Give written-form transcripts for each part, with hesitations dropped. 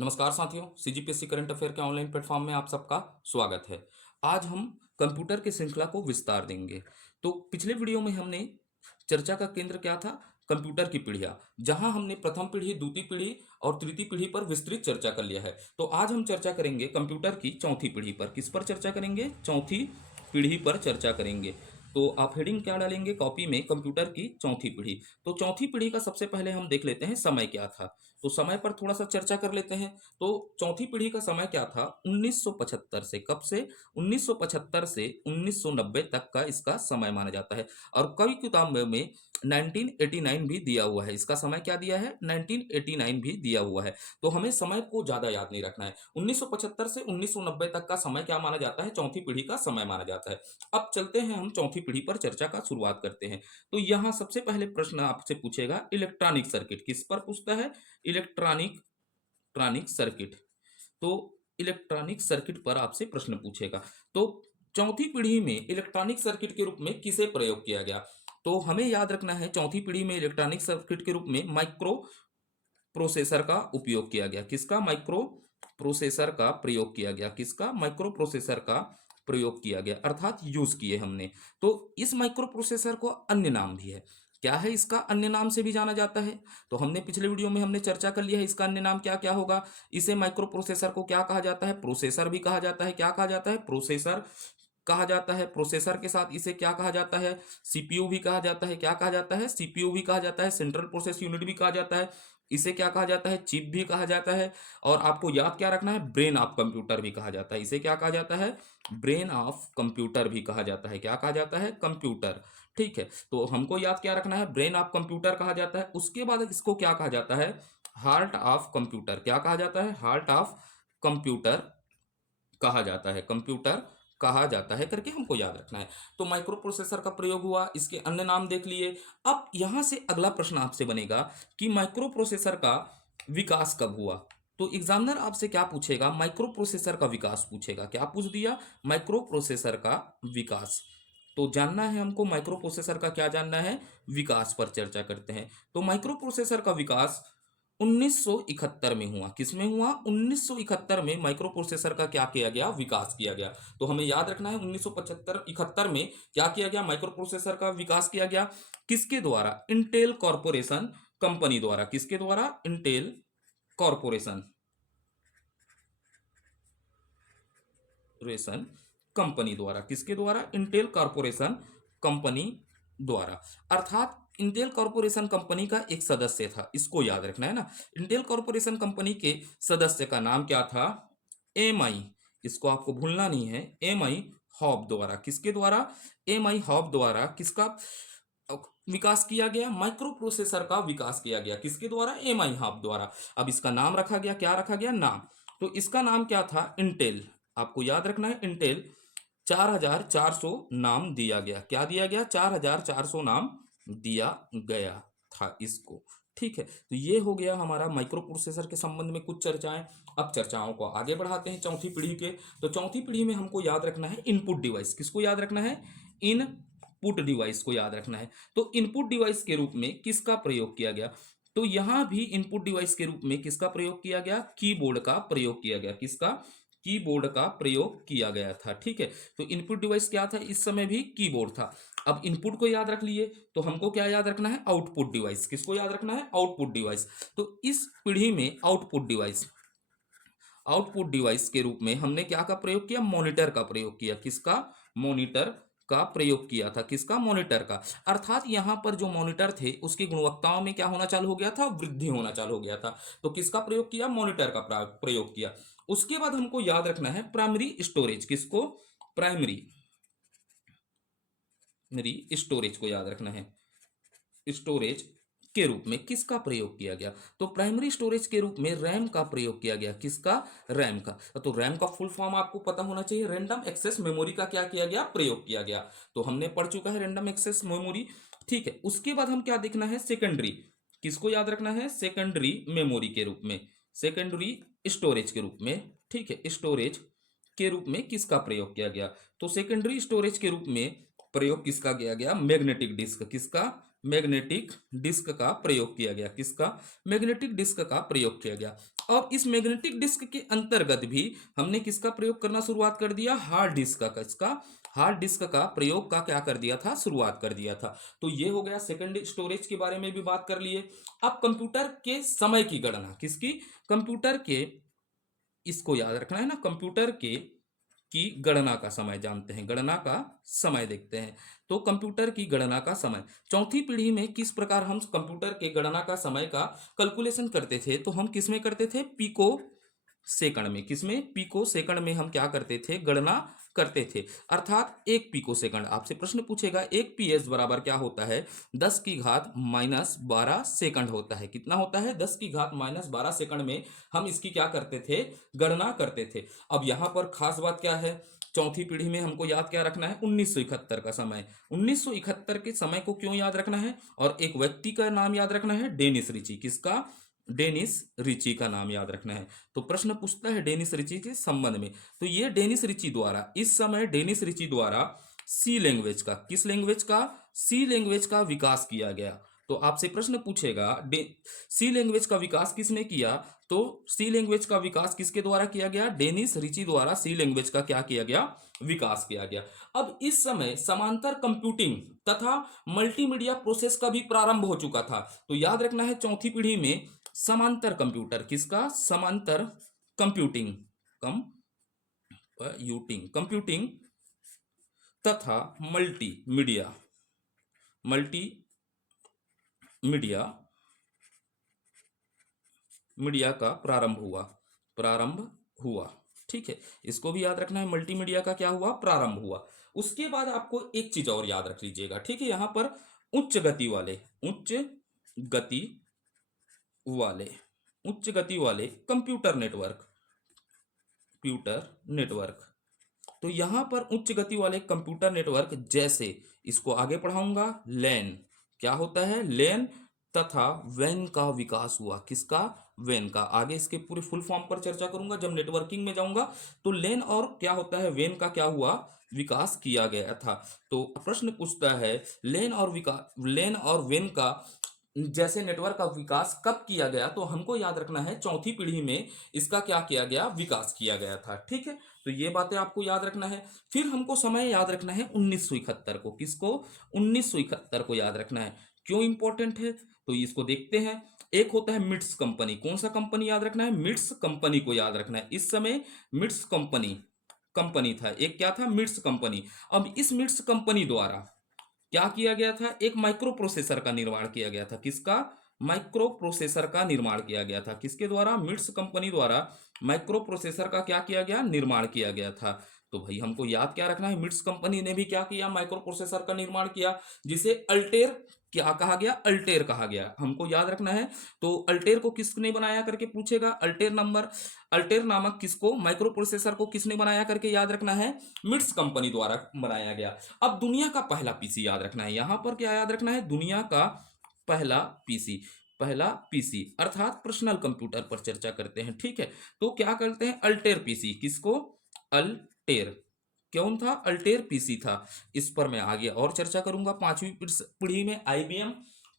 नमस्कार साथियों, CGPSC current affair के ऑनलाइन प्लेटफॉर्म में आप सबका स्वागत है। आज हम कंप्यूटर की श्रृंखला को विस्तार देंगे। तो पिछले वीडियो में हमने चर्चा का केंद्र क्या था? कंप्यूटर की पीढ़ियां, जहां हमने प्रथम पीढ़ी, द्वितीय पीढ़ी और तृतीय पीढ़ी पर विस्तृत चर्चा कर लिया है। तो आज हम चर्चा करेंगे कंप्यूटर की चौथी पीढ़ी पर। किस पर चर्चा करेंगे? चौथी पीढ़ी पर चर्चा करेंगे। तो आप हेडिंग क्या डालेंगे कॉपी में? कंप्यूटर की चौथी पीढ़ी। तो चौथी पीढ़ी का सबसे पहले हम देख लेते हैं समय क्या था। तो समय पर थोड़ा सा चर्चा कर लेते हैं। तो चौथी पीढ़ी का समय क्या था? 1975 से, कब से? 1975 से 1990 तक का इसका समय माना जाता है। और कई किताबों में 1989 भी दिया हुआ है। इसका समय क्या दिया है? 1989 भी दिया हुआ है। तो हमें समय को ज्यादा याद नहीं रखना है। 1975 से 1990 तक का समय क्या माना जाता है? चौथी पीढ़ी का समय माना जाता है। अब चलते हैं, हम चौथी पीढ़ी पर चर्चा का शुरुआत करते हैं। तो यहाँ सबसे पहले प्रश्न आपसे पूछेगा इलेक्ट्रॉनिक सर्किट। किस पर पूछता है? Electronic circuit. तो इलेक्ट्रॉनिक सर्किट पर आपसे प्रश्न पूछेगा। तो चौथी पीढ़ी में इलेक्ट्रॉनिक सर्किट के रूप में किसे प्रयोग किया गया? तो हमें याद रखना है, चौथी पीढ़ी में इलेक्ट्रॉनिक सर्किट के रूप में माइक्रो प्रोसेसर का उपयोग किया गया। किसका? माइक्रो प्रोसेसर का प्रयोग किया गया। किसका? माइक्रो प्रोसेसर का प्रयोग किया गया, अर्थात यूज किए हमने। तो इस माइक्रो प्रोसेसर को अन्य नाम भी है। क्या है इसका? अन्य नाम से भी जाना जाता है। तो हमने पिछले वीडियो में हमने चर्चा कर लिया है, इसका अन्य नाम क्या क्या होगा। इसे माइक्रो प्रोसेसर को क्या कहा जाता है? प्रोसेसर भी कहा जाता है। क्या कहा जाता है? प्रोसेसर कहा जाता है। प्रोसेसर के साथ इसे क्या कहा जाता है? सीपीयू भी कहा जाता है। क्या कहा जाता है? सीपीयू भी कहा जाता है। सेंट्रल प्रोसेस यूनिट भी कहा जाता है। इसे क्या कहा जाता है? चिप भी कहा जाता है। और आपको याद क्या रखना है? ब्रेन ऑफ कंप्यूटर भी कहा जाता है। इसे क्या कहा जाता है? ब्रेन ऑफ कंप्यूटर भी कहा जाता है। क्या कहा जाता है? कंप्यूटर। ठीक है, तो हमको याद क्या रखना है? ब्रेन ऑफ कंप्यूटर कहा जाता है। उसके बाद इसको क्या कहा जाता है? Heart of computer. क्या कहा जाता है? हार्ट ऑफ कंप्यूटर कहा जाता है। कंप्यूटर कहा जाता है करके हमको याद रखना है। तो माइक्रो प्रोसेसर का प्रयोग हुआ, इसके अन्य नाम देख लिए। अब यहां से अगला प्रश्न आपसे बनेगा कि माइक्रो प्रोसेसर का विकास कब हुआ। तो एग्जामिनर आपसे क्या पूछेगा? माइक्रो प्रोसेसर का विकास पूछेगा। क्या पूछ दिया? माइक्रो प्रोसेसर का विकास। तो जानना है हमको माइक्रो प्रोसेसर का, क्या जानना है? विकास पर चर्चा करते हैं। तो माइक्रो प्रोसेसर का विकास 1971 में हुआ। किसमें हुआ? 1971 में माइक्रो प्रोसेसर का क्या किया गया? विकास किया गया। तो हमें याद रखना है 1975 71 में क्या किया गया? माइक्रो प्रोसेसर का विकास किया गया। किसके द्वारा? इंटेल कॉरपोरेशन कंपनी द्वारा। किसके द्वारा? इंटेल कॉरपोरेशन रेशन कंपनी द्वारा। किसके द्वारा? इंटेल कॉरपोरेशन कंपनी द्वारा। अर्थात इंटेल कॉरपोरेशन कंपनी का एक सदस्य था, इसको याद रखना है ना। इंटेल कॉरपोरेशन कंपनी के सदस्य का नाम क्या था? एम आई। इसको आपको भूलना नहीं है। एम आई हॉब द्वारा। किसके द्वारा? एम आई हॉब द्वारा किसका विकास किया गया? माइक्रो प्रोसेसर का विकास किया गया। किसके द्वारा? एम आई हॉब द्वारा। अब इसका नाम रखा गया, क्या रखा गया? नाम। तो इसका नाम क्या था? इंटेल। आपको याद रखना है, इंटेल 4400 नाम दिया गया। क्या दिया गया? 4400 नाम दिया गया था इसको। ठीक है, तो ये हो गया हमारा माइक्रो प्रोसेसर के संबंध में कुछ चर्चाएं। अब चर्चाओं को आगे बढ़ाते हैं चौथी पीढ़ी के। तो चौथी पीढ़ी में हमको याद रखना है इनपुट डिवाइस। किसको याद रखना है? इनपुट डिवाइस को याद रखना है। तो इनपुट डिवाइस के रूप में किसका प्रयोग किया गया? तो यहां भी इनपुट डिवाइस के रूप में किसका प्रयोग किया गया? कीबोर्ड का प्रयोग किया गया। किसका? कीबोर्ड का प्रयोग किया गया था। ठीक है, तो इनपुट डिवाइस क्या था? इस समय भी कीबोर्ड था। अब इनपुट को याद रख लिए, तो हमको क्या याद रखना है? Output device. किसको याद रखना है? Output device. तो इस पीढ़ी में आउटपुट डिवाइस के रूप में हमने क्या का प्रयोग किया? मॉनिटर का प्रयोग किया। किसका? मॉनिटर का प्रयोग किया था। किसका? मॉनिटर का। अर्थात यहां पर जो मॉनिटर थे उसकी गुणवत्ताओं में क्या होना चालू हो गया था? वृद्धि होना चालू हो गया था। तो किसका प्रयोग किया? मॉनिटर का प्रयोग किया। उसके बाद हमको याद रखना है प्राइमरी स्टोरेज। किसको? प्राइमरी स्टोरेज को याद रखना है। स्टोरेज के रूप में किसका प्रयोग किया गया? तो प्राइमरी स्टोरेज के रूप में रैम का प्रयोग किया गया। किसका? रैम का। तो रैम का फुल फॉर्म आपको पता होना चाहिए। रैंडम एक्सेस मेमोरी का क्या किया गया? प्रयोग किया गया। तो हमने पढ़ चुका है रैंडम एक्सेस मेमोरी। ठीक है, उसके बाद हम क्या देखना है? सेकेंडरी। किसको याद रखना है? सेकेंडरी मेमोरी के रूप में, सेकेंडरी स्टोरेज के रूप में। ठीक है, स्टोरेज के रूप में किसका प्रयोग किया गया? तो सेकेंडरी स्टोरेज के रूप में प्रयोग किसका किया गया? Magnetic disk. किसका? मैग्नेटिक डिस्क का प्रयोग किया गया। किसका? मैग्नेटिक डिस्क का प्रयोग किया गया। और इस मैग्नेटिक डिस्क के अंतर्गत भी हमने किसका प्रयोग करना शुरुआत कर दिया, हार्ड डिस्क का। इसका हार्ड डिस्क का प्रयोग का क्या कर दिया था, शुरुआत कर दिया था। तो ये हो गया सेकेंडरी स्टोरेज के बारे में भी बात कर लिए। अब कंप्यूटर के समय की गणना, किसकी, कंप्यूटर के, इसको याद रखना है ना, कंप्यूटर के की गणना का समय जानते हैं, गणना का समय देखते हैं। तो कंप्यूटर की गणना का समय, चौथी पीढ़ी में किस प्रकार हम कंप्यूटर के गणना का समय का कैलकुलेशन करते थे, तो हम किस में करते थे, पिको सेकंड में। किसमें, पिको सेकंड में हम क्या करते थे, गणना करते थे। अर्थात एक पिको सेकंड, आपसे प्रश्न पूछेगा एक पीएस बराबर क्या होता है, 10 की घात माइनस 12 सेकंड होता है। कितना होता है, 10 की घात माइनस 12 सेकंड में हम इसकी क्या करते थे, गणना करते थे। अब यहां पर खास बात क्या है, चौथी पीढ़ी में हमको याद क्या रखना है, 1971 का समय। 1971 के समय को क्यों याद रखना है, और एक व्यक्ति का नाम याद रखना है, डेनिस रिची। किसका, डेनिस रिची का नाम याद रखना है। तो प्रश्न पूछता है डेनिस रिची के संबंध में। तो ये डेनिस रिची द्वारा, इस समय डेनिस रिची द्वारा सी लैंग्वेज का, किस लैंग्वेज का, सी लैंग्वेज का विकास किया गया। तो आपसे प्रश्न पूछेगा सी लैंग्वेज का विकास किसने किया, तो सी लैंग्वेज का विकास किसके द्वारा किया गया, डेनिस रिची द्वारा सी लैंग्वेज का क्या किया गया, विकास किया गया। अब इस समय समांतर कंप्यूटिंग तथा मल्टीमीडिया प्रोसेस का भी प्रारंभ हो चुका था। तो याद रखना है चौथी पीढ़ी में समांतर कंप्यूटर, किसका, समांतर कंप्यूटिंग, कंप्यूटिंग तथा मल्टीमीडिया, मल्टीमीडिया मीडिया का प्रारंभ हुआ। ठीक है, इसको भी याद रखना है, मल्टीमीडिया का क्या हुआ, प्रारंभ हुआ। उसके बाद आपको एक चीज और याद रख लीजिएगा, ठीक है, यहां पर उच्च गति वाले, गति वाले उच्च गति वाले कंप्यूटर नेटवर्क। तो यहां पर उच्च गति वाले कंप्यूटर नेटवर्क, जैसे इसको आगे पढ़ाऊंगा, लैन, क्या होता है, लैन तथा वैन का विकास हुआ। किसका, वैन का। आगे इसके पूरे फुल फॉर्म पर चर्चा करूंगा जब नेटवर्किंग में जाऊंगा। तो लैन और क्या होता है, वैन का क्या हुआ, विकास किया गया था। तो प्रश्न पूछता है लैन और वैन का जैसे नेटवर्क का विकास कब किया गया, तो हमको याद रखना है चौथी पीढ़ी में इसका क्या किया गया, विकास किया गया था। ठीक है, तो ये बातें आपको याद रखना है। फिर हमको समय याद रखना है 1971 को। किसको, 1971 को याद रखना है। क्यों इंपॉर्टेंट है, तो इसको देखते हैं। एक होता है मिट्स कंपनी, कौन सा कंपनी याद रखना है, मिट्स कंपनी को याद रखना है। इस समय मिट्स कंपनी था, एक क्या था, मिट्स कंपनी। अब इस मिट्स कंपनी द्वारा क्या किया गया था, एक माइक्रो प्रोसेसर का निर्माण किया गया था। किसका, माइक्रो प्रोसेसर का निर्माण किया गया था। किसके द्वारा, मिट्स कंपनी द्वारा माइक्रो प्रोसेसर का क्या किया गया, निर्माण किया गया था। तो भाई हमको याद क्या रखना है, मिट्स कंपनी ने भी क्या किया, माइक्रो प्रोसेसर का निर्माण किया, जिसे अल्टेर क्या कहा गया, अल्टेर कहा गया, हमको याद रखना है। तो अल्टेर को किसने बनाया करके पूछेगा, अल्टेर नामक किसको, माइक्रो प्रोसेसर को किसने बनाया करके याद रखना है, मिट्स कंपनी द्वारा बनाया गया। अब दुनिया का पहला पीसी याद रखना है, यहां पर क्या याद रखना है, दुनिया का पहला पीसी अर्थात पर्सनल कंप्यूटर पर चर्चा करते हैं। ठीक है, तो क्या करते हैं, अल्टेर पीसी, किसको, अल्टेर, कौन था, अल्टेर पीसी था। इस पर मैं आगे और चर्चा करूंगा, पांचवी पीढ़ी में आईबीएम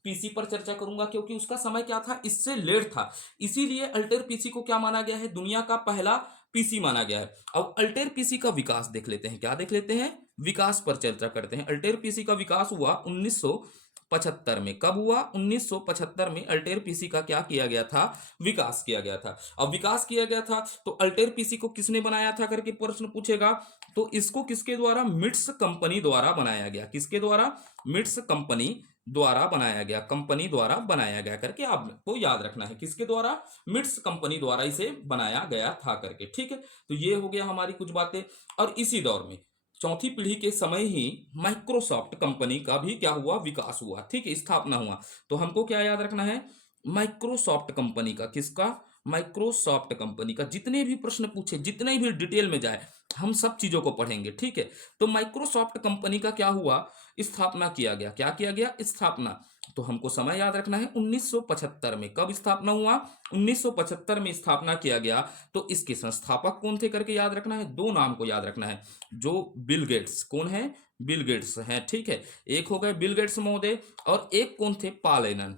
पीसी पर चर्चा करूंगा, क्योंकि उसका समय क्या था, इससे लेट था, इसीलिए अल्टेर पीसी को क्या माना गया है, दुनिया का पहला पीसी माना गया है। अब अल्टेर पीसी का विकास देख लेते हैं, क्या देख लेते हैं, विकास पर चर्चा करते हैं। अल्टेर पीसी का विकास हुआ 1975 में। कब हुआ, 1975 में अल्टेर पीसी का क्या किया गया था, विकास किया गया था। अब विकास किया गया था तो अल्टेर पीसी को किसने बनाया था करके प्रश्न पूछेगा, तो इसको किसके द्वारा, मिट्स कंपनी द्वारा बनाया गया। किसके द्वारा, मिट्स कंपनी द्वारा बनाया गया, कंपनी द्वारा बनाया गया करके आपको याद रखना है, किसके द्वारा, मिट्स कंपनी द्वारा इसे बनाया गया था करके। ठीक है, तो ये हो गया हमारी कुछ बातें। और इसी दौर में चौथी पीढ़ी के समय ही माइक्रोसॉफ्ट कंपनी का भी क्या हुआ, विकास हुआ। ठीक है, स्थापना हुआ। तो हमको क्या याद रखना है, माइक्रोसॉफ्ट कंपनी का, किसका, माइक्रोसॉफ्ट कंपनी का। जितने भी प्रश्न पूछे, जितने भी डिटेल में जाए, हम सब चीजों को पढ़ेंगे। ठीक है, तो माइक्रोसॉफ्ट कंपनी का क्या हुआ, स्थापना किया गया। क्या किया गया, स्थापना। तो हमको समय याद रखना है 1975 में। कब स्थापना हुआ, 1975 में स्थापना किया गया। तो इसके संस्थापक कौन थे करके याद रखना है, दो नाम को याद रखना है, जो बिल गेट्स, कौन है, बिल गेट्स हैं। ठीक है, एक हो गए बिल गेट्स महोदय, और एक कौन थे, पॉल एलन।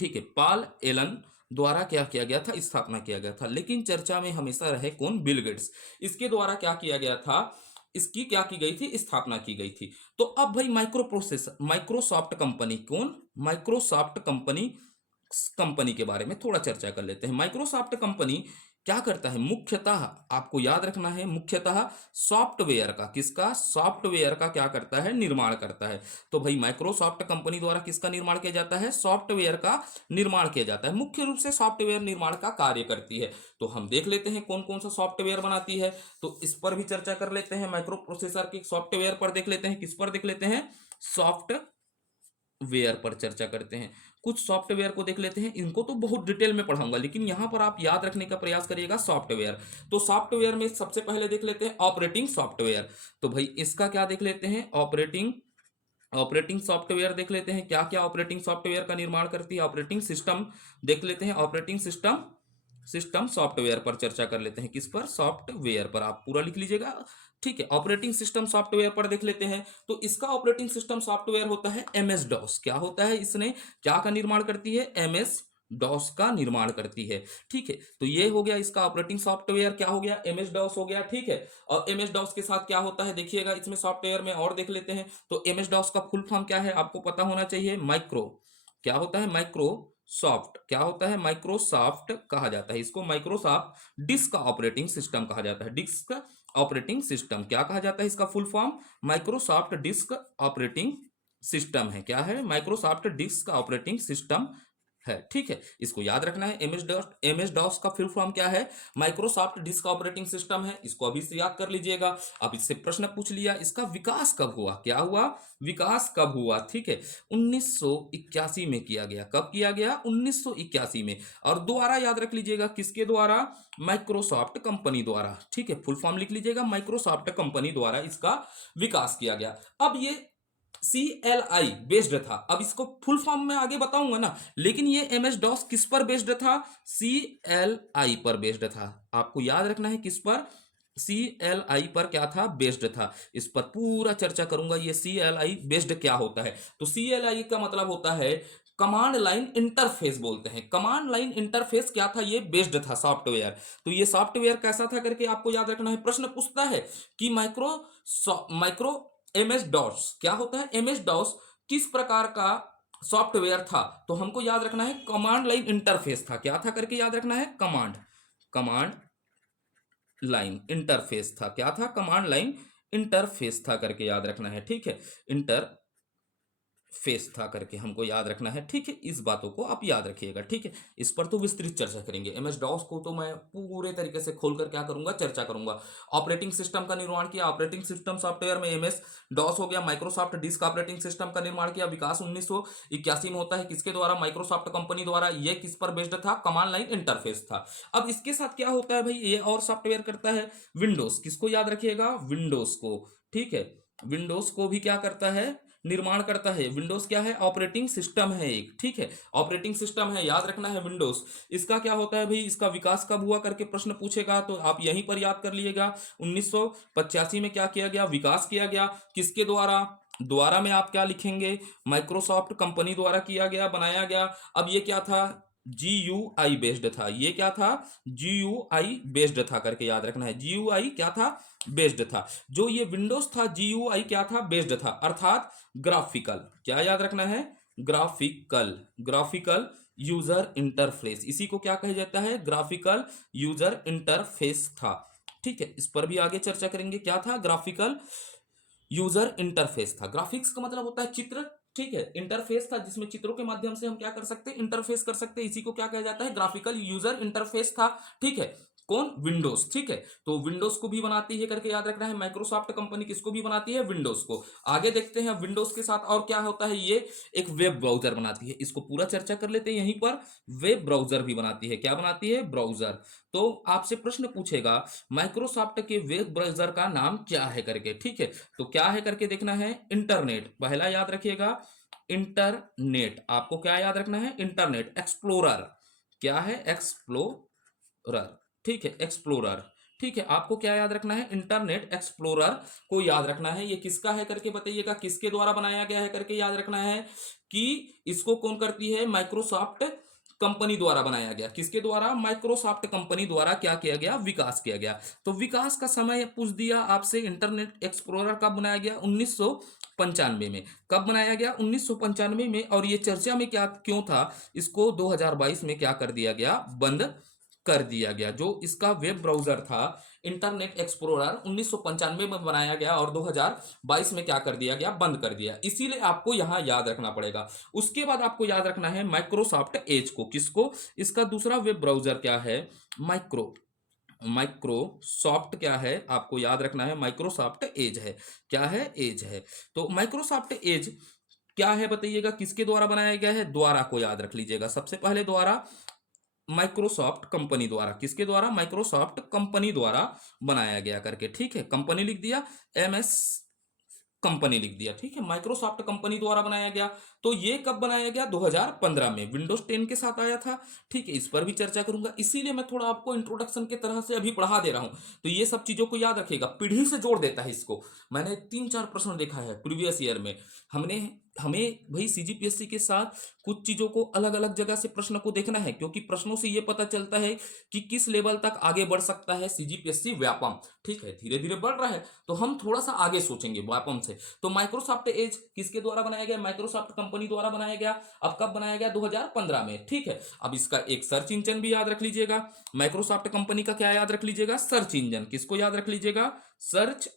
ठीक है, पॉल एलन द्वारा क्या किया गया था, स्थापना किया गया था। लेकिन चर्चा में हमेशा रहे कौन, बिल गेट्स। इसके द्वारा क्या किया गया था, इसकी क्या की गई थी, स्थापना की गई थी। तो अब भाई माइक्रोसॉफ्ट कंपनी, कौन, माइक्रोसॉफ्ट कंपनी के बारे में थोड़ा चर्चा कर लेते हैं। माइक्रोसॉफ्ट कंपनी क्या करता है, मुख्यतः आपको याद रखना है, मुख्यतः सॉफ्टवेयर का, किसका, सॉफ्टवेयर का क्या करता है, निर्माण करता है। तो भाई माइक्रोसॉफ्ट कंपनी द्वारा किसका निर्माण किया जाता है, सॉफ्टवेयर का निर्माण किया जाता है। मुख्य रूप से सॉफ्टवेयर निर्माण का कार्य करती है। तो हम देख लेते हैं कौन कौन सा सॉफ्टवेयर बनाती है, तो इस पर भी चर्चा कर लेते हैं। माइक्रो प्रोसेसर के सॉफ्टवेयर पर देख लेते हैं, किस पर देख लेते हैं, सॉफ्टवेयर पर चर्चा करते हैं। कुछ सॉफ्टवेयर को देख लेते हैं, इनको तो बहुत डिटेल में पढ़ाऊंगा, लेकिन यहां पर आप याद रखने का प्रयास करिएगा सॉफ्टवेयर। तो सॉफ्टवेयर में सबसे पहले देख लेते हैं ऑपरेटिंग सॉफ्टवेयर। तो भाई इसका क्या देख लेते हैं, ऑपरेटिंग सॉफ्टवेयर देख लेते हैं, क्या क्या ऑपरेटिंग सॉफ्टवेयर का निर्माण करती है। ऑपरेटिंग सिस्टम देख लेते हैं, ऑपरेटिंग सिस्टम सॉफ्टवेयर पर चर्चा कर लेते हैं, किस पर, सॉफ्टवेयर पर। आप पूरा लिख लीजिएगा, ठीक है। ऑपरेटिंग सिस्टम सॉफ्टवेयर पर देख लेते हैं, तो इसका ऑपरेटिंग सिस्टम सॉफ्टवेयर होता है एमएस डॉस। क्या होता है, इसने क्या का निर्माण करती है, एमएस डॉस का निर्माण करती है, ठीक है। तो ये हो गया इसका ऑपरेटिंग सॉफ्टवेयर, क्या हो गया, एमएस डॉस हो गया, ठीक है। और एमएस डॉस के साथ क्या होता है, देखिएगा इसमें सॉफ्टवेयर में और देख लेते हैं। तो एमएस डॉस का फुल फॉर्म क्या है, आपको पता होना चाहिए, क्या होता है, माइक्रोसॉफ्ट, क्या होता है, माइक्रोसॉफ्ट कहा जाता है इसको, माइक्रोसॉफ्ट डिस्क ऑपरेटिंग सिस्टम कहा जाता है। डिस्क ऑपरेटिंग सिस्टम क्या कहा जाता है, इसका full form Microsoft disk operating system है। क्या है, माइक्रोसॉफ्ट डिस्क ऑपरेटिंग सिस्टम है, ठीक है। इसको याद रखना है। एमएस डॉस का फुल फॉर्म क्या है, माइक्रोसॉफ्ट डिस्क ऑपरेटिंग सिस्टम है। इसको अभी से याद कर लीजिएगा। अब इससे प्रश्न पूछ लिया, इसका विकास कब हुआ, क्या हुआ, विकास कब हुआ, ठीक है। 1981 में किया गया। कब किया गया, 1981 में। और दोबारा याद रख लीजिएगा, किसके द्वारा, माइक्रोसॉफ्ट कंपनी द्वारा, ठीक है। फुल फॉर्म लिख लीजिएगा, माइक्रोसॉफ्ट कंपनी द्वारा इसका विकास किया गया। अब ये CLI बेस्ड था। अब इसको फुल फॉर्म में आगे बताऊंगा ना, लेकिन ये MS DOS किस पर बेस्ड था, CLI पर बेस्ड था। आपको याद रखना है किस पर, CLI पर क्या था, बेस्ड था। इस पर पूरा चर्चा करूंगा, ये CLI बेस्ड क्या होता है। तो CLI का मतलब होता है कमांड लाइन इंटरफेस बोलते हैं। कमांड लाइन इंटरफेस क्या था, ये बेस्ड था सॉफ्टवेयर। तो ये सॉफ्टवेयर कैसा था करके आपको याद रखना है। प्रश्न पूछता है कि माइक्रो एमएस डॉस क्या होता है, एमएस डॉस किस प्रकार का सॉफ्टवेयर था, तो हमको याद रखना है कमांड लाइन इंटरफेस था। क्या था करके याद रखना है, कमांड लाइन इंटरफेस था। क्या था, कमांड लाइन इंटरफेस था करके याद रखना है, ठीक है। इंटर फेस था करके हमको याद रखना है, ठीक है। इस बातों को आप याद रखिएगा, ठीक है। इस पर तो विस्तृत चर्चा करेंगे। एमएस डॉस को तो मैं पूरे तरीके से खोलकर क्या करूंगा, चर्चा करूंगा। ऑपरेटिंग सिस्टम का निर्माण किया, ऑपरेटिंग सिस्टम सॉफ्टवेयर में एमएस डॉस हो गया। माइक्रोसॉफ्ट डिस्क ऑपरेटिंग सिस्टम का निर्माण किया। विकास 1981 में होता है, किसके द्वारा, माइक्रोसॉफ्ट कंपनी द्वारा। ये किस पर बेस्ड था, कमांड लाइन इंटरफेस था। अब इसके साथ क्या होता है भाई, ये और सॉफ्टवेयर करता है विंडोज। किसको याद रखिएगा, विंडोज को, ठीक है। विंडोज को भी क्या करता है, निर्माण करता है। विंडोज क्या है, ऑपरेटिंग सिस्टम है एक, ठीक है। ऑपरेटिंग सिस्टम है, याद रखना है विंडोज। इसका क्या होता है भाई, इसका विकास कब हुआ करके प्रश्न पूछेगा, तो आप यहीं पर याद कर लीजिएगा। 1985 में क्या किया गया, विकास किया गया। किसके द्वारा, द्वारा में आप क्या लिखेंगे, माइक्रोसॉफ्ट कंपनी द्वारा किया गया, बनाया गया। अब ये क्या था, GUI बेस्ड था। ये क्या था, GUI बेस्ड था करके याद रखना है। GUI क्या था, बेस्ड था। जो ये विंडोज था, GUI क्या था, बेस्ड था, अर्थात ग्राफिकल। क्या याद रखना है, ग्राफिकल यूजर इंटरफेस। इसी को क्या कहा जाता है, ग्राफिकल यूजर इंटरफेस था, ठीक है। इस पर भी आगे चर्चा करेंगे। क्या था, ग्राफिकल यूजर इंटरफेस था। ग्राफिक्स का मतलब होता है चित्र, ठीक है। इंटरफेस था जिसमें चित्रों के माध्यम से हम क्या कर सकते हैं, इंटरफेस कर सकते हैं। इसी को क्या कहा जाता है, ग्राफिकल यूजर इंटरफेस था, ठीक है। कौन, विंडोज, ठीक है। तो विंडोज को भी बनाती है करके याद रखना है माइक्रोसॉफ्ट कंपनी। किसको भी बनाती है, विंडोज को। आगे देखते हैं विंडोज के साथ और क्या होता है, ये एक वेब ब्राउजर बनाती है। इसको पूरा चर्चा कर लेते हैं यहीं पर। वेब ब्राउजर भी बनाती है। क्या बनाती है, ब्राउजर। तो आपसे प्रश्न पूछेगा माइक्रोसॉफ्ट के वेब ब्राउजर का नाम क्या है करके, ठीक है। तो क्या है करके देखना है, इंटरनेट। पहला याद रखिएगा, इंटरनेट। आपको क्या याद रखना है, इंटरनेट एक्सप्लोरर। क्या है, एक्सप्लोरर, ठीक है, एक्सप्लोरर, ठीक है। आपको क्या याद रखना है, इंटरनेट एक्सप्लोरर को याद रखना है। ये किसका है करके बताइएगा, किसके द्वारा बनाया गया है करके याद रखना है कि इसको कौन करती है, माइक्रोसॉफ्ट कंपनी द्वारा बनाया गया। किसके द्वारा? माइक्रोसॉफ्ट कंपनी द्वारा क्या किया गया? विकास किया गया। तो विकास का समय पूछ दिया आपसे, इंटरनेट एक्सप्लोरर कब बनाया गया? 1995 में। कब बनाया गया? 1995 में। और ये चर्चा में क्या क्यों था? इसको 2022 में क्या कर दिया गया? बंद कर दिया गया। जो इसका वेब ब्राउजर था इंटरनेट एक्सप्लोरर 1995 में बनाया गया और 2022 में क्या कर दिया गया? बंद कर दिया। इसीलिए आपको यहां याद रखना पड़ेगा। उसके बाद आपको याद रखना है माइक्रोसॉफ्ट एज को। किसको? इसका दूसरा वेब ब्राउजर क्या है? माइक्रोसॉफ्ट क्या है? आपको याद रखना है माइक्रोसॉफ्ट एज है। क्या है? एज है। तो माइक्रोसॉफ्ट एज क्या है बताइएगा? किसके द्वारा बनाया गया है? द्वारा को याद रख लीजिएगा। सबसे पहले द्वारा माइक्रोसॉफ्ट कंपनी द्वारा। किसके द्वारा? माइक्रोसॉफ्ट कंपनी द्वारा बनाया गया करके, ठीक है। कंपनी लिख दिया, एमएस कंपनी लिख दिया, ठीक है। माइक्रोसॉफ्ट कंपनी द्वारा बनाया गया। तो ये कब बनाया गया? 2015 में विंडोज 10 के साथ आया था, ठीक है। इस पर भी चर्चा करूंगा, इसीलिए मैं थोड़ा आपको इंट्रोडक्शन के तरह से अभी पढ़ा दे रहा हूं। तो ये सब चीजों को याद रखिएगा। पीढ़ी से जोड़ देता है इसको। मैंने 3-4 प्रश्न देखा है प्रीवियस ईयर में। हमें भाई सीजीपीएससी के साथ कुछ चीजों को अलग अलग जगह से प्रश्न को देखना है, क्योंकि प्रश्नों से ये पता चलता है कि किस लेवल तक आगे बढ़ सकता है सीजीपीएससी व्यापम, ठीक है। धीरे धीरे बढ़ रहा है तो हम थोड़ा सा आगे सोचेंगे व्यापम से। तो माइक्रोसॉफ्ट एज किसके द्वारा बनाया गया? माइक्रोसॉफ्ट कंपनी द्वारा बनाया गया। अब कब बनाया गया? 2015 में, ठीक है। अब इसका एक सर्च इंजन भी याद रख लीजिएगा। माइक्रोसॉफ्ट कंपनी का क्या याद रख लीजिएगा? Search engine. किसको याद रख लीजिएगा? सर्च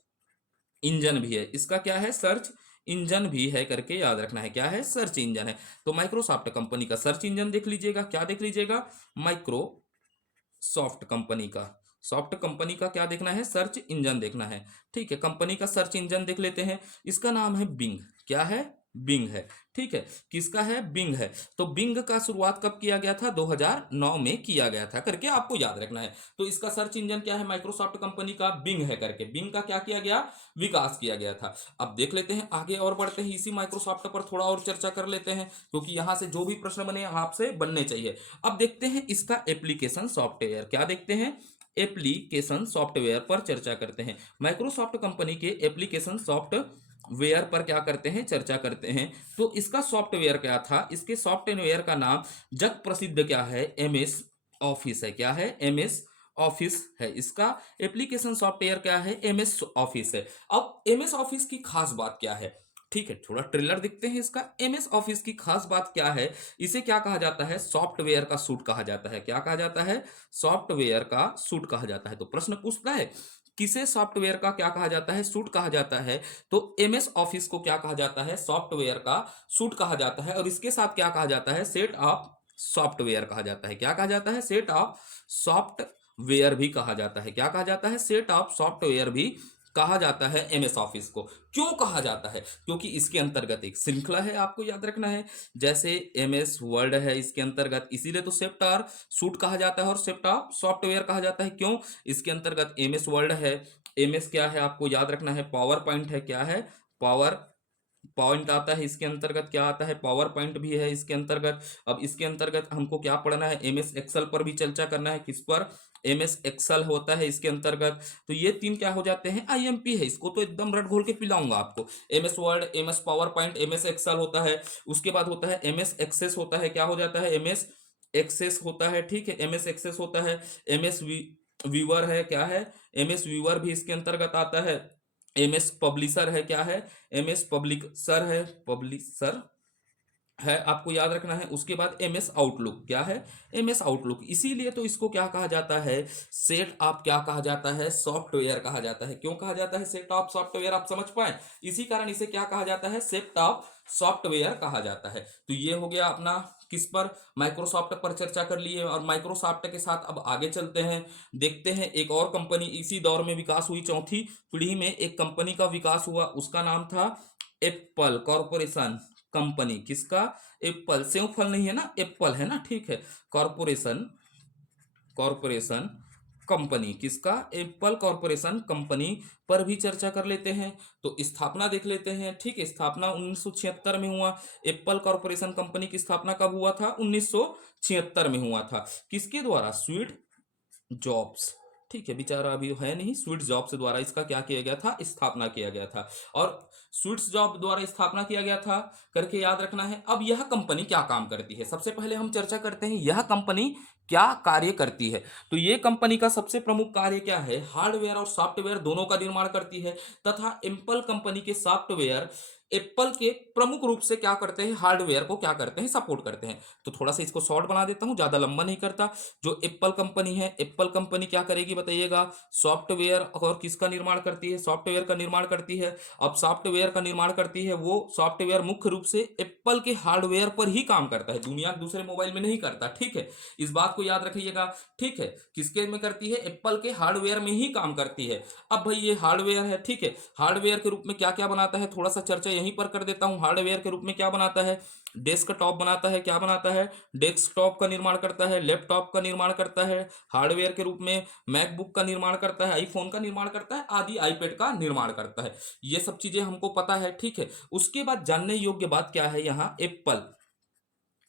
इंजन भी है। इसका क्या है? सर्च इंजन भी है करके याद रखना है। क्या है? सर्च इंजन है। तो माइक्रोसॉफ्ट कंपनी का सर्च इंजन देख लीजिएगा। क्या देख लीजिएगा? माइक्रोसॉफ्ट कंपनी का, सॉफ्ट कंपनी का क्या देखना है? सर्च इंजन देखना है, ठीक है। कंपनी का सर्च इंजन देख लेते हैं। इसका नाम है बिंग। क्या है? बिंग है, ठीक है। किसका है? बिंग है। तो बिंग का शुरुआत कब किया गया था? 2009 में किया गया था करके आपको याद रखना है। तो इसका सर्च इंजन क्या है? माइक्रोसॉफ्ट कंपनी का बिंग है करके। बिंग का क्या किया गया? विकास किया गया था। अब देख लेते हैं आगे और बढ़ते हैं, इसी माइक्रोसॉफ्ट पर थोड़ा और चर्चा कर लेते हैं, क्योंकि यहां से जो भी प्रश्न बने आपसे बनने चाहिए। अब देखते हैं इसका एप्लीकेशन सॉफ्टवेयर। क्या देखते हैं? एप्लीकेशन सॉफ्टवेयर पर चर्चा करते हैं। माइक्रोसॉफ्ट कंपनी के एप्लीकेशन सॉफ्टवेयर पर क्या करते हैं? चर्चा करते हैं। तो इसका सॉफ्टवेयर क्या था? इसके सॉफ्टवेयर का नाम जग प्रसिद्ध क्या है? एमएस ऑफिस है। क्या है? एमएस ऑफिस है। इसका एप्लीकेशन सॉफ्टवेयर क्या है? एमएस ऑफिस है। अब एमएस ऑफिस की खास बात क्या है? ठीक है, थोड़ा ट्रेलर देखते हैं इसका। एमएस ऑफिस की खास बात क्या है? इसे क्या कहा जाता है? सॉफ्टवेयर का सूट कहा जाता है। क्या कहा जाता है? सॉफ्टवेयर का सूट कहा जाता है। तो प्रश्न पूछता है किसे सॉफ्टवेयर का क्या कहा जाता है? सूट कहा जाता है। तो एमएस ऑफिस को क्या कहा जाता है? सॉफ्टवेयर का सूट कहा जाता है। और इसके साथ क्या कहा जाता है? सेट ऑफ सॉफ्टवेयर कहा जाता है। क्या कहा जाता है? सेट ऑफ सॉफ्टवेयर भी कहा जाता है। क्या कहा जाता है? सेट ऑफ सॉफ्टवेयर भी कहा जाता है एमएस ऑफिस को। क्यों कहा जाता है? क्योंकि इसके अंतर्गत एक श्रृंखला है, आपको याद रखना है। जैसे एमएस वर्ड है इसके अंतर्गत, इसीलिए तो सेट और सूट कहा जाता है और सेट ऑफ सॉफ्टवेयर कहा जाता है। क्यों? इसके अंतर्गत एमएस वर्ड है। एमएस क्या है? आपको याद रखना है पावर पॉइंट है। क्या है? पावर पॉइंट आता है इसके अंतर्गत। क्या आता है? पावर पॉइंट भी है इसके अंतर्गत। अब इसके अंतर्गत हमको क्या पढ़ना है? एमएस एक्सेल पर भी चर्चा करना है। किस पर? एमएस एक्सेल होता है इसके अंतर्गत। तो ये तीन क्या हो जाते हैं? आईएमपी है। इसको तो एकदम रट घोल के पिलाऊंगा आपको। MS Word, MS PowerPoint, MS Excel होता है। उसके बाद होता है एमएस एक्सेस होता है। क्या हो जाता है? एमएस एक्सेस होता है, ठीक है। एमएस एक्सेस होता है। एमएस व्यूअर है। क्या है? एमएस व्यूअर भी इसके अंतर्गत आता है। एमएस पब्लिशर है। क्या है? एमएस पब्लिशर है, पब्लिशर है, आपको याद रखना है। उसके बाद एमएस आउटलुक। क्या है? MS outlook. इसीलिए तो इसको क्या कहा जाता है? सेट ऑफ क्या कहा जाता है? सॉफ्टवेयर कहा जाता है। क्यों कहा जाता है सेट ऑफ सॉफ्टवेयर? आप समझ पाए, इसी कारण इसे क्या कहा जाता है? सेट ऑफ सॉफ्टवेयर कहा जाता है। तो ये हो गया अपना किस पर? माइक्रोसॉफ्ट पर चर्चा कर लिए। और माइक्रोसॉफ्ट के साथ अब आगे चलते हैं, देखते हैं एक और कंपनी इसी दौर में विकास हुई। चौथी पीढ़ी में एक कंपनी का विकास हुआ, उसका नाम था एप्पल कॉरपोरेशन कंपनी। किसका? एप्पल। सेव फल नहीं है ना, एप्पल है ना, ठीक है। Corporation, corporation company. किसका? एप्पल कॉरपोरेशन कंपनी पर भी चर्चा कर लेते हैं। तो स्थापना देख लेते हैं, ठीक है। स्थापना 1976 में हुआ। एप्पल कॉरपोरेशन कंपनी की स्थापना कब हुआ था? 1976 में हुआ था। किसके द्वारा? स्वीट जॉब्स, ठीक है, बेचारा अभी है नहीं। स्वीट्स जॉब्स द्वारा इसका क्या किया गया था, स्थापना किया गया था। और स्वीट्स जॉब द्वारा स्थापना किया गया था करके याद रखना है। अब यह कंपनी क्या काम करती है, सबसे पहले हम चर्चा करते हैं यह कंपनी क्या कार्य करती है। तो ये कंपनी का सबसे प्रमुख कार्य क्या है, हार्डवेयर और सॉफ्टवेयर दोनों का निर्माण करती है। तथा एप्पल कंपनी के सॉफ्टवेयर एप्पल के प्रमुख रूप से क्या करते हैं, हार्डवेयर को क्या करते हैं, सपोर्ट करते हैं। तो थोड़ा सा इसको शॉर्ट बना देता हूं, ज्यादा लंबा नहीं करता। जो एप्पल कंपनी है, एप्पल कंपनी क्या करेगी बताइएगा, सॉफ्टवेयर और किसका निर्माण करती है, सॉफ्टवेयर का निर्माण करती है। अब सॉफ्टवेयर का निर्माण करती है, वो सॉफ्टवेयर मुख्य रूप से एप्पल के हार्डवेयर पर ही काम करता है, दुनिया के दूसरे मोबाइल में नहीं करता। ठीक है, इस बात को याद रखिएगा। ठीक है, किसके में करती है, एप्पल के हार्डवेयर में ही काम करती है। अब भाई ये हार्डवेयर है, ठीक है, हार्डवेयर के रूप में क्या क्या बनाता है, थोड़ा सा चर्चा यहीं पर कर देता हूं। हार्डवेयर के रूप में क्या बनाता है, डेस्कटॉप बनाता है, क्या बनाता है, डेस्कटॉप का निर्माण करता है, लैपटॉप का निर्माण करता है। हार्डवेयर के रूप में मैकबुक का निर्माण करता है, आईफोन का निर्माण करता है, आदि आईपैड का निर्माण करता है। ये सब चीजें हमको पता है। ठीक है, उसके बाद जानने योग्य बात क्या है, यहाँ एप्पल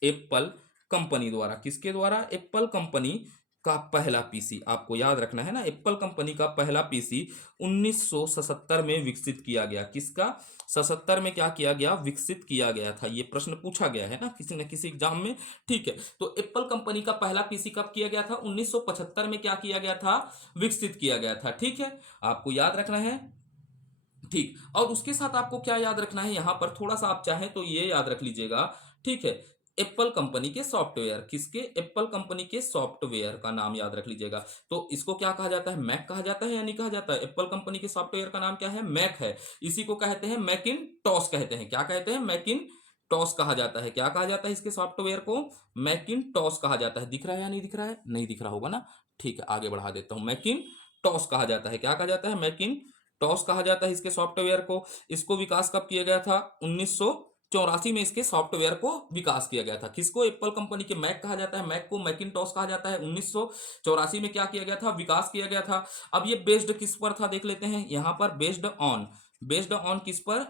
एप्पल कंपनी द्वारा, किसके द्वारा, एप्पल कंपनी का पहला पीसी, आपको याद रखना है ना, एप्पल कंपनी का पहला पीसी 1977 में विकसित किया गया। किसका, 77 में क्या किया गया, विकसित किया गया था। ये प्रश्न पूछा गया है ना किसी न किसी एग्जाम में। ठीक है, तो एप्पल कंपनी का पहला पीसी कब किया गया था, 1975 में क्या किया गया था, विकसित किया गया था। ठीक है, आपको याद रखना है। ठीक, और उसके साथ आपको क्या याद रखना है, यहां पर थोड़ा सा आप चाहें तो ये याद रख लीजिएगा। ठीक है, एप्पल कंपनी के सॉफ्टवेयर, किसके, एप्पल कंपनी के सॉफ्टवेयर का नाम याद रख लीजिएगा। तो इसको क्या कहा जाता है, मैक कहा जाता है या नहीं कहा जाता है, एप्पल कंपनी के सॉफ्टवेयर का नाम क्या है, मैक है। इसी को कहते हैं मैकिन कहते हैं, क्या कहते हैं, मैकिन कहा जाता है। क्या कहा जाता है इसके सॉफ्टवेयर को, मैकिन कहा जाता है। दिख रहा है या नहीं दिख रहा है, नहीं दिख रहा होगा ना। ठीक है, आगे बढ़ा देता हूं। मैकिन कहा जाता है, क्या कहा जाता है, मैकिन कहा जाता है इसके सॉफ्टवेयर को। इसको विकास कब किया गया था, 1984 में इसके सॉफ्टवेयर को विकास किया गया था। किसको, एप्पल कंपनी के मैक कहा जाता है, मैक को मैकिनटॉश कहा जाता है। 1984 में क्या किया गया था, विकास किया गया था। अब ये बेस्ड किस पर था देख लेते हैं, यहां पर बेस्ड ऑन किस पर,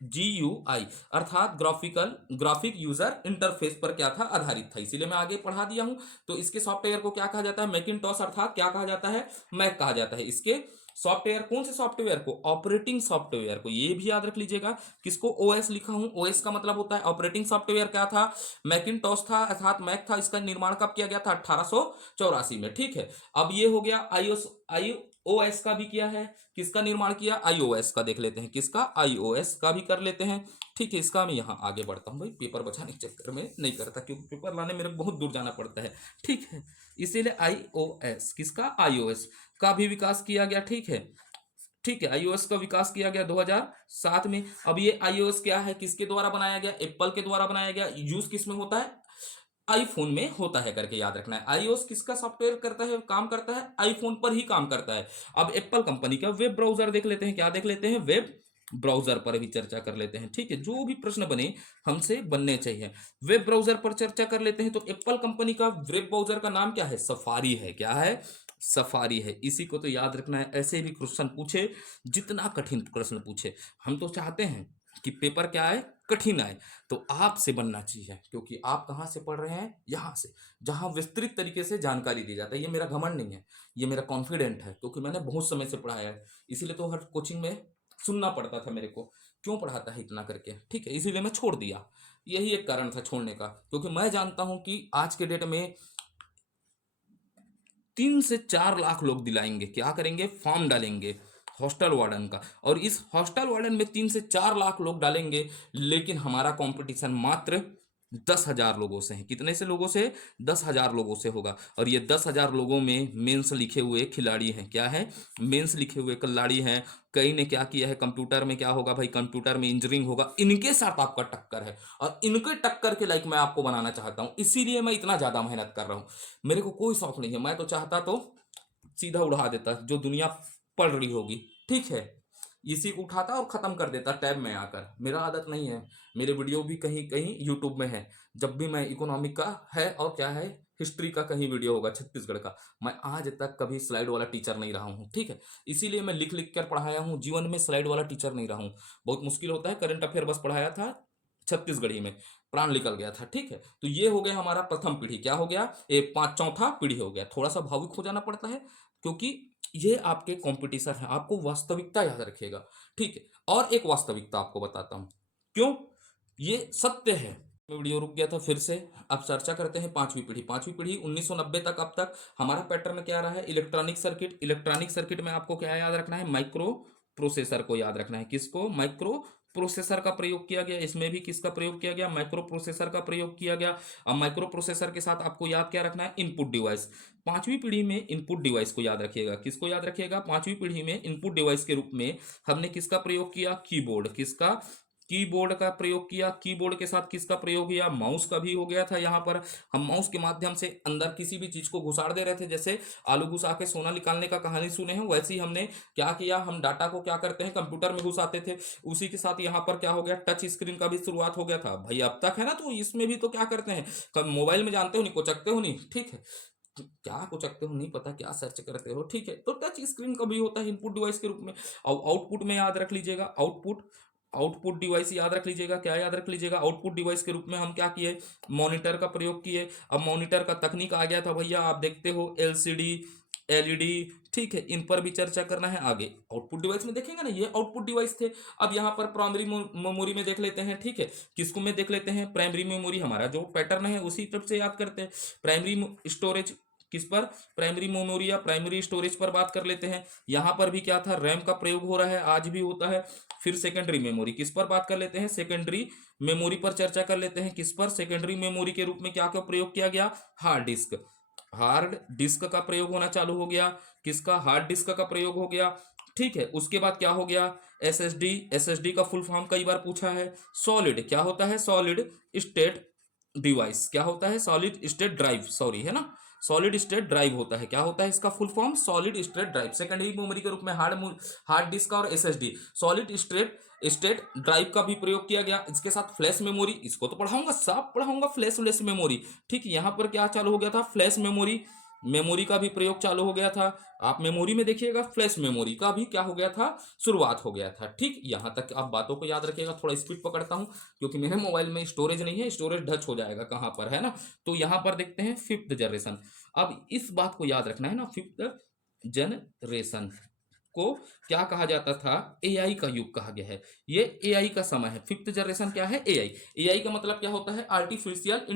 GUI अर्थात ग्राफिक यूजर इंटरफेस पर क्या था, आधारित था। इसीलिए मैं आगे पढ़ा दिया हूं। तो इसके सॉफ्टवेयर को क्या कहा जाता है, मैकिनटॉश अर्थात क्या कहा जाता है, मैक कहा जाता है। इसके सॉफ्टवेयर, कौन से सॉफ्टवेयर को, ऑपरेटिंग सॉफ्टवेयर को, ये भी याद रख लीजिएगा। किसको, OS लिखा हूं, OS का मतलब होता है ऑपरेटिंग सॉफ्टवेयर। क्या था, मैकिनटॉश था अर्थात मैक था। इसका निर्माण कब किया गया था, 1884 में। ठीक है, अब ये हो गया iOS का भी किया है। किसका निर्माण किया, iOS का देख लेते हैं, किसका, iOS का भी कर लेते हैं। ठीक है, इसका मैं यहाँ आगे बढ़ता हूँ भाई, पेपर बचाने के चक्कर में नहीं करता, क्योंकि पेपर लाने मेरे को बहुत दूर जाना पड़ता है। ठीक है, इसीलिए iOS, किसका, iOS का भी विकास किया गया। ठीक है, ठीक है, iOS का विकास किया गया 2007 में। अब ये iOS क्या है, किसके द्वारा बनाया गया, एप्पल के द्वारा बनाया गया। यूज किस में होता है, आईफोन में होता है करके याद रखना है। iOS किसका सॉफ्टवेयर करता है, काम करता है, आईफोन पर ही काम करता है। अब एप्पल कंपनी का वेब ब्राउजर देख लेते हैं, क्या देख लेते हैं, वेब ब्राउजर पर भी चर्चा कर लेते हैं। ठीक है, जो भी प्रश्न बने हमसे बनने चाहिए, वेब ब्राउजर पर चर्चा कर लेते हैं। तो एप्पल कंपनी का वेब ब्राउजर का नाम क्या है, सफारी है। क्या है, सफारी है। इसी को तो याद रखना है, ऐसे भी क्वेश्चन पूछे, जितना कठिन प्रश्न पूछे, हम तो चाहते हैं कि पेपर क्या आए, कठिन आए। तो आपसे बनना चाहिए, क्योंकि आप कहाँ से पढ़ रहे हैं, यहाँ से, जहाँ विस्तृत तरीके से जानकारी दी जाता है। ये मेरा घमंड नहीं है, ये मेरा कॉन्फिडेंट है, क्योंकि मैंने बहुत समय से पढ़ाया है। इसीलिए तो हर कोचिंग में सुनना पड़ता था मेरे को, क्यों पढ़ाता है इतना करके। ठीक है, इसीलिए मैं छोड़ दिया, यही एक कारण था छोड़ने का। क्योंकि मैं जानता हूं कि आज के डेट में 3 से 4 लाख लोग दिलाएंगे, क्या करेंगे, फॉर्म डालेंगे हॉस्टल वार्डन का, और इस हॉस्टल वार्डन में 3 से 4 लाख लोग डालेंगे। लेकिन हमारा कंपटीशन मात्र 10,000 लोगों से है। कितने से लोगों से, 10,000 लोगों से होगा। और ये 10,000 लोगों में मेंस लिखे हुए खिलाड़ी हैं। क्या है, मेंस लिखे हुए खिलाड़ी हैं। कई ने क्या किया है, कंप्यूटर में क्या होगा भाई, कंप्यूटर में इंजीनियरिंग होगा, इनके साथ आपका टक्कर है। और इनके टक्कर के लाइक मैं आपको बनाना चाहता हूं, इसीलिए मैं इतना ज्यादा मेहनत कर रहा हूं। मेरे को कोई शौक नहीं है, मैं तो चाहता तो सीधा उड़ा देता जो दुनिया पढ़ रही होगी। ठीक है, इसी को उठाता और खत्म कर देता टैब में आकर। मेरा आदत नहीं है, मेरे वीडियो भी कहीं कहीं यूट्यूब में है। जब भी मैं इकोनॉमिक का है और क्या है, हिस्ट्री का कहीं वीडियो होगा छत्तीसगढ़ का, मैं आज तक कभी स्लाइड वाला टीचर नहीं रहा हूँ। ठीक है, इसीलिए मैं लिख लिख कर पढ़ाया हूँ, जीवन में स्लाइड वाला टीचर नहीं रहा हूँ। बहुत मुश्किल होता है, करंट अफेयर बस पढ़ाया था छत्तीसगढ़ी में। प्राण निकल गया था। ठीक है, तो ये हो गया हमारा प्रथम पीढ़ी, क्या हो गया, ये पांच चौथा पीढ़ी हो गया। थोड़ा सा भावुक हो जाना पड़ता है क्योंकि ये आपके कंपटीशन है, आपको वास्तविकता याद रखिएगा। ठीक है, और एक वास्तविकता आपको बताता हूं, क्यों ये सत्य है। वीडियो रुक गया था, फिर से अब चर्चा करते हैं पांचवी पीढ़ी। पांचवी पीढ़ी 1990 तक। अब तक हमारा पैटर्न क्या रहा है, इलेक्ट्रॉनिक सर्किट। इलेक्ट्रॉनिक सर्किट में आपको क्या याद रखना है, माइक्रो प्रोसेसर को याद रखना है। किसको, माइक्रो प्रोसेसर का प्रयोग किया गया। इसमें भी किसका प्रयोग किया गया, माइक्रो प्रोसेसर का प्रयोग किया गया। अब माइक्रो प्रोसेसर के साथ आपको याद क्या रखना है, इनपुट डिवाइस। पांचवी पीढ़ी में इनपुट डिवाइस को याद रखिएगा। किसको याद रखिएगा, पांचवी पीढ़ी में इनपुट डिवाइस के रूप में हमने किसका प्रयोग किया, कीबोर्ड। किसका, कीबोर्ड का प्रयोग किया। कीबोर्ड के साथ किसका प्रयोग किया, माउस का भी हो गया था। यहाँ पर हम माउस के माध्यम से अंदर किसी भी चीज को घुसाड़ दे रहे थे, जैसे आलू घुसा के सोना निकालने का कहानी सुने हैं, वैसे ही हमने क्या किया, हम डाटा को क्या करते हैं, कंप्यूटर में घुसाते थे। उसी के साथ यहाँ पर क्या हो गया, टच स्क्रीन का भी शुरुआत हो गया था भाई। अब तक है ना, तो इसमें भी तो क्या करते हैं, मोबाइल में जानते हो नहीं, कोचकते हो नहीं। ठीक है, क्या कोचकते हो नहीं पता, क्या सर्च करते हो। ठीक है, तो टच स्क्रीन का भी होता है इनपुट डिवाइस के रूप में। और आउटपुट में याद रख लीजिएगा, आउटपुट, आउटपुट डिवाइस याद रख लीजिएगा। क्या याद रख लीजिएगा, आउटपुट डिवाइस के रूप में हम क्या किए, मॉनिटर का प्रयोग किए। अब मॉनिटर का तकनीक आ गया था भैया, आप देखते हो एलसीडी, एलईडी। ठीक है, इन पर भी चर्चा करना है आगे। आउटपुट डिवाइस में देखेंगे ना, ये आउटपुट डिवाइस थे। अब यहाँ पर प्राइमरी मेमोरी में देख लेते हैं। ठीक है, किसको में देख लेते हैं, प्राइमरी मेमोरी। हमारा जो पैटर्न है उसी तरफ से याद करते हैं। प्राइमरी स्टोरेज किस पर, प्राइमरी मेमोरी या प्राइमरी स्टोरेज पर बात कर लेते हैं। यहां पर भी क्या था, रैम का प्रयोग हो रहा है, आज भी होता है। फिर सेकेंडरी मेमोरी, किस पर बात कर लेते हैं, सेकेंडरी मेमोरी पर चर्चा कर लेते हैं। किस पर, सेकेंडरी मेमोरी के रूप में क्या क्या प्रयोग किया गया, हार्ड डिस्क। हार्ड डिस्क का प्रयोग होना चालू हो गया। किसका, हार्ड डिस्क का प्रयोग हो गया। ठीक है, उसके बाद क्या हो गया, एसएसडी। एसएसडी का फुल फॉर्म कई बार पूछा है, सॉलिड। क्या होता है, सॉलिड स्टेट डिवाइस। क्या होता है, सॉलिड स्टेट ड्राइव, सॉरी है ना, सॉलिड स्टेट ड्राइव होता है। क्या होता है इसका full form, solid state drive. Secondary memory के रूप में हार्ड डिस्क और SSD. Solid state state drive का भी प्रयोग किया गया। इसके साथ फ्लैश मेमोरी, इसको तो पढ़ाऊंगा, सब पढ़ाऊंगा, फ्लैश मेमोरी। ठीक, यहां पर क्या चालू हो गया था, फ्लैश मेमोरी। मेमोरी का भी प्रयोग चालू हो गया था। आप मेमोरी में देखिएगा, फ्लैश मेमोरी का भी क्या हो गया था, शुरुआत हो गया था। ठीक, यहां तक आप बातों को याद रखिएगा। थोड़ा स्पीड पकड़ता हूं क्योंकि मेरे मोबाइल में स्टोरेज नहीं है, स्टोरेज डच हो जाएगा कहां पर, है ना। तो यहां पर देखते हैं फिफ्थ जनरेशन। अब इस बात को याद रखना है ना, फिफ्थ जनरेशन को क्या कहा जाता था, एआई का युग कहा गया है। ये एआई का समय है। फिफ्थ जनरेशन क्या है, एआई। एआई का मतलब क्या होता है, आर्टिफिशियल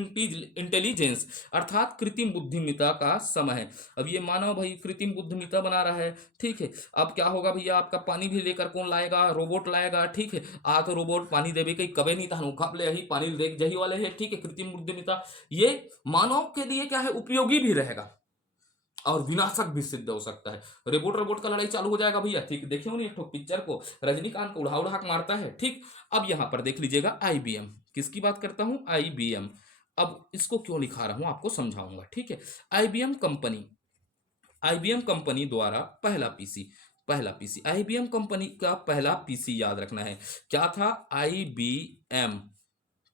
इंटेलिजेंस, अर्थात कृत्रिम बुद्धिमत्ता का समय है। अब ये मानव भाई कृत्रिम बुद्धिमत्ता बना रहा है। ठीक है, अब क्या होगा भैया, आपका पानी भी लेकर कौन लाएगा, रोबोट लाएगा। ठीक है, आ तो रोबोट पानी देवे कहीं कभी नहीं था, कब ले यही पानी दे जही वाले है। ठीक है, कृत्रिम बुद्धिमत्ता ये मानव के लिए क्या है, उपयोगी भी रहेगा और विनाशक भी सिद्ध हो सकता है। रोबोट रोबोट का लड़ाई चालू हो जाएगा भैया। ठीक, देखे हो नहीं एक पिक्चर को, रजनीकांत को उड़ा उड़ा के मारता है। ठीक, अब यहां पर देख लीजिएगा आईबीएम। किसकी बात करता हूं, आईबीएम। अब इसको क्यों लिखा रहा हूं आपको समझाऊंगा। ठीक है, आईबीएम कंपनी, आईबीएम कंपनी द्वारा पहला पीसी, पहला पीसी, आईबीएम कंपनी का पहला पीसी याद रखना है। क्या था, आईबीएम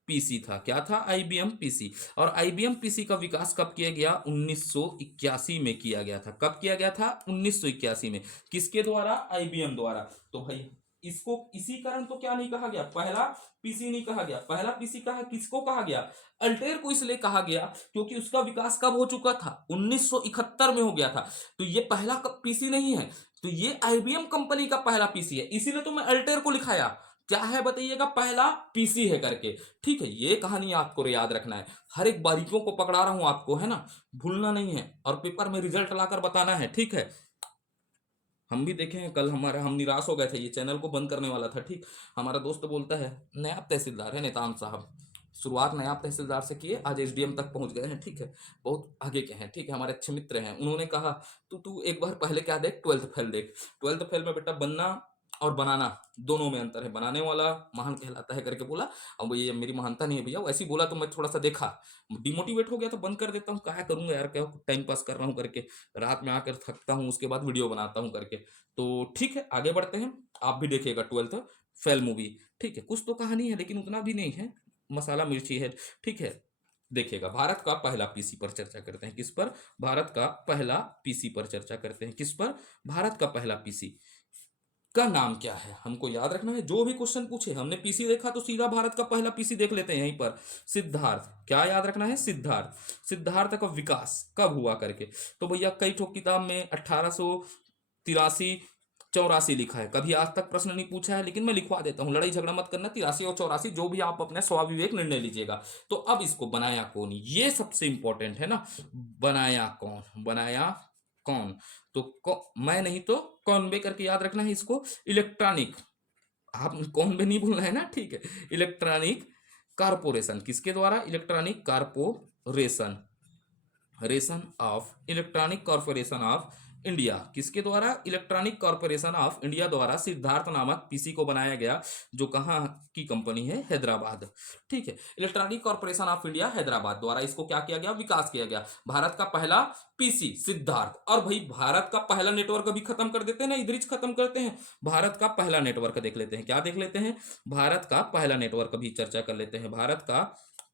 पीसी था। क्या था, आईबीएम पीसी। और आईबीएम पीसी का विकास कब किया गया, 1981 में किया गया था। कब किया गया था, 1981 में। किसके द्वारा, आईबीएम द्वारा। तो भाई इसको इसी कारण तो क्या नहीं कहा गया, पहला पीसी नहीं कहा गया। पहला पीसी कहा, किसको कहा गया, अल्टेयर को इसलिए कहा गया क्योंकि उसका विकास कब हो चुका था, 1971 में हो गया था। तो ये पहला पीसी नहीं है, तो ये आईबीएम कंपनी का पहला पीसी है। इसीलिए तो मैं अल्टेयर को लिखाया, क्या है बताइएगा, पहला पीसी है करके। ठीक है, ये कहानी आपको याद रखना है। हर एक बारीकियों को पकड़ा रहा हूं आपको, है ना, भूलना नहीं है और पेपर में रिजल्ट लाकर बताना है। ठीक है, हम भी देखे हैं कल, हमारा हम निराश हो गए थे, ये चैनल को बंद करने वाला था। ठीक, हमारा दोस्त बोलता है, नायब तहसीलदार है नेताम साहब, शुरुआत नायब तहसीलदार से किए, आज एसडीएम तक पहुंच गए हैं। ठीक है, बहुत आगे के हैं। ठीक है, हमारे अच्छे मित्र हैं। उन्होंने कहा तू तू एक बार पहले क्या देख, ट्वेल्थ फेल देख। ट्वेल्थ फेल में बेटा बनना और बनाना दोनों में अंतर है। बनाने वाला महान कहलाता है करके बोला। अब ये मेरी महानता नहीं है भैया, वैसे ही बोला तो मैं थोड़ा सा देखा, डिमोटिवेट हो गया तो बंद कर देता हूँ, क्या करूंगा यार, क्या टाइम पास कर रहा हूँ करके, रात में आकर थकता हूँ, उसके बाद वीडियो बनाता हूँ करके। तो ठीक है, आगे बढ़ते हैं। आप भी देखिएगा ट्वेल्थ फेल मूवी। ठीक है, कुछ तो कहानी है लेकिन उतना भी नहीं है, मसाला मिर्ची है। ठीक है, देखिएगा, भारत का पहला पीसी पर चर्चा करते हैं। किस पर, भारत का पहला पीसी पर चर्चा करते हैं। किस पर, भारत का पहला पीसी। का नाम क्या है, हमको याद रखना है। जो भी क्वेश्चन पूछे, हमने पीसी देखा तो सीधा भारत का पहला पीसी देख लेते हैं यहीं पर, सिद्धार्थ। क्या याद रखना है, सिद्धार्थ। सिद्धार्थ का विकास कब हुआ करके, तो भैया कई ठोक किताब में 1883 84 लिखा है, कभी आज तक प्रश्न नहीं पूछा है, लेकिन मैं लिखवा देता हूँ, लड़ाई झगड़ा मत करना, 83 और 84 जो भी आप अपने स्वाविवेक निर्णय लीजिएगा। तो अब इसको बनाया कौन, ये सबसे इंपॉर्टेंट है ना, बनाया कौन, बनाया कौन। तो मैं नहीं तो कॉन्वे करके याद रखना है इसको। इलेक्ट्रॉनिक, आप कॉन्वे नहीं भूलना है ना, ठीक है। इलेक्ट्रॉनिक कारपोरेशन, किसके द्वारा, electronic corporation, ration of, electronic corporation of India, किसके द्वारा, इलेक्ट्रॉनिक कॉर्पोरेशन ऑफ इंडिया द्वारा सिद्धार्थ नामक पीसी को बनाया गया, जो कहाँ की कंपनी है, हैदराबाद, ठीक है। Electronic corporation of India Hyderabad द्वारा इसको क्या किया गया, विकास किया गया। भारत का पहला पीसी सिद्धार्थ। और भाई भारत का पहला नेटवर्क अभी खत्म कर देते हैं ना, इधर खत्म करते हैं। भारत का पहला नेटवर्क देख लेते हैं, क्या देख लेते हैं, भारत का पहला नेटवर्क अभी चर्चा कर लेते हैं। भारत का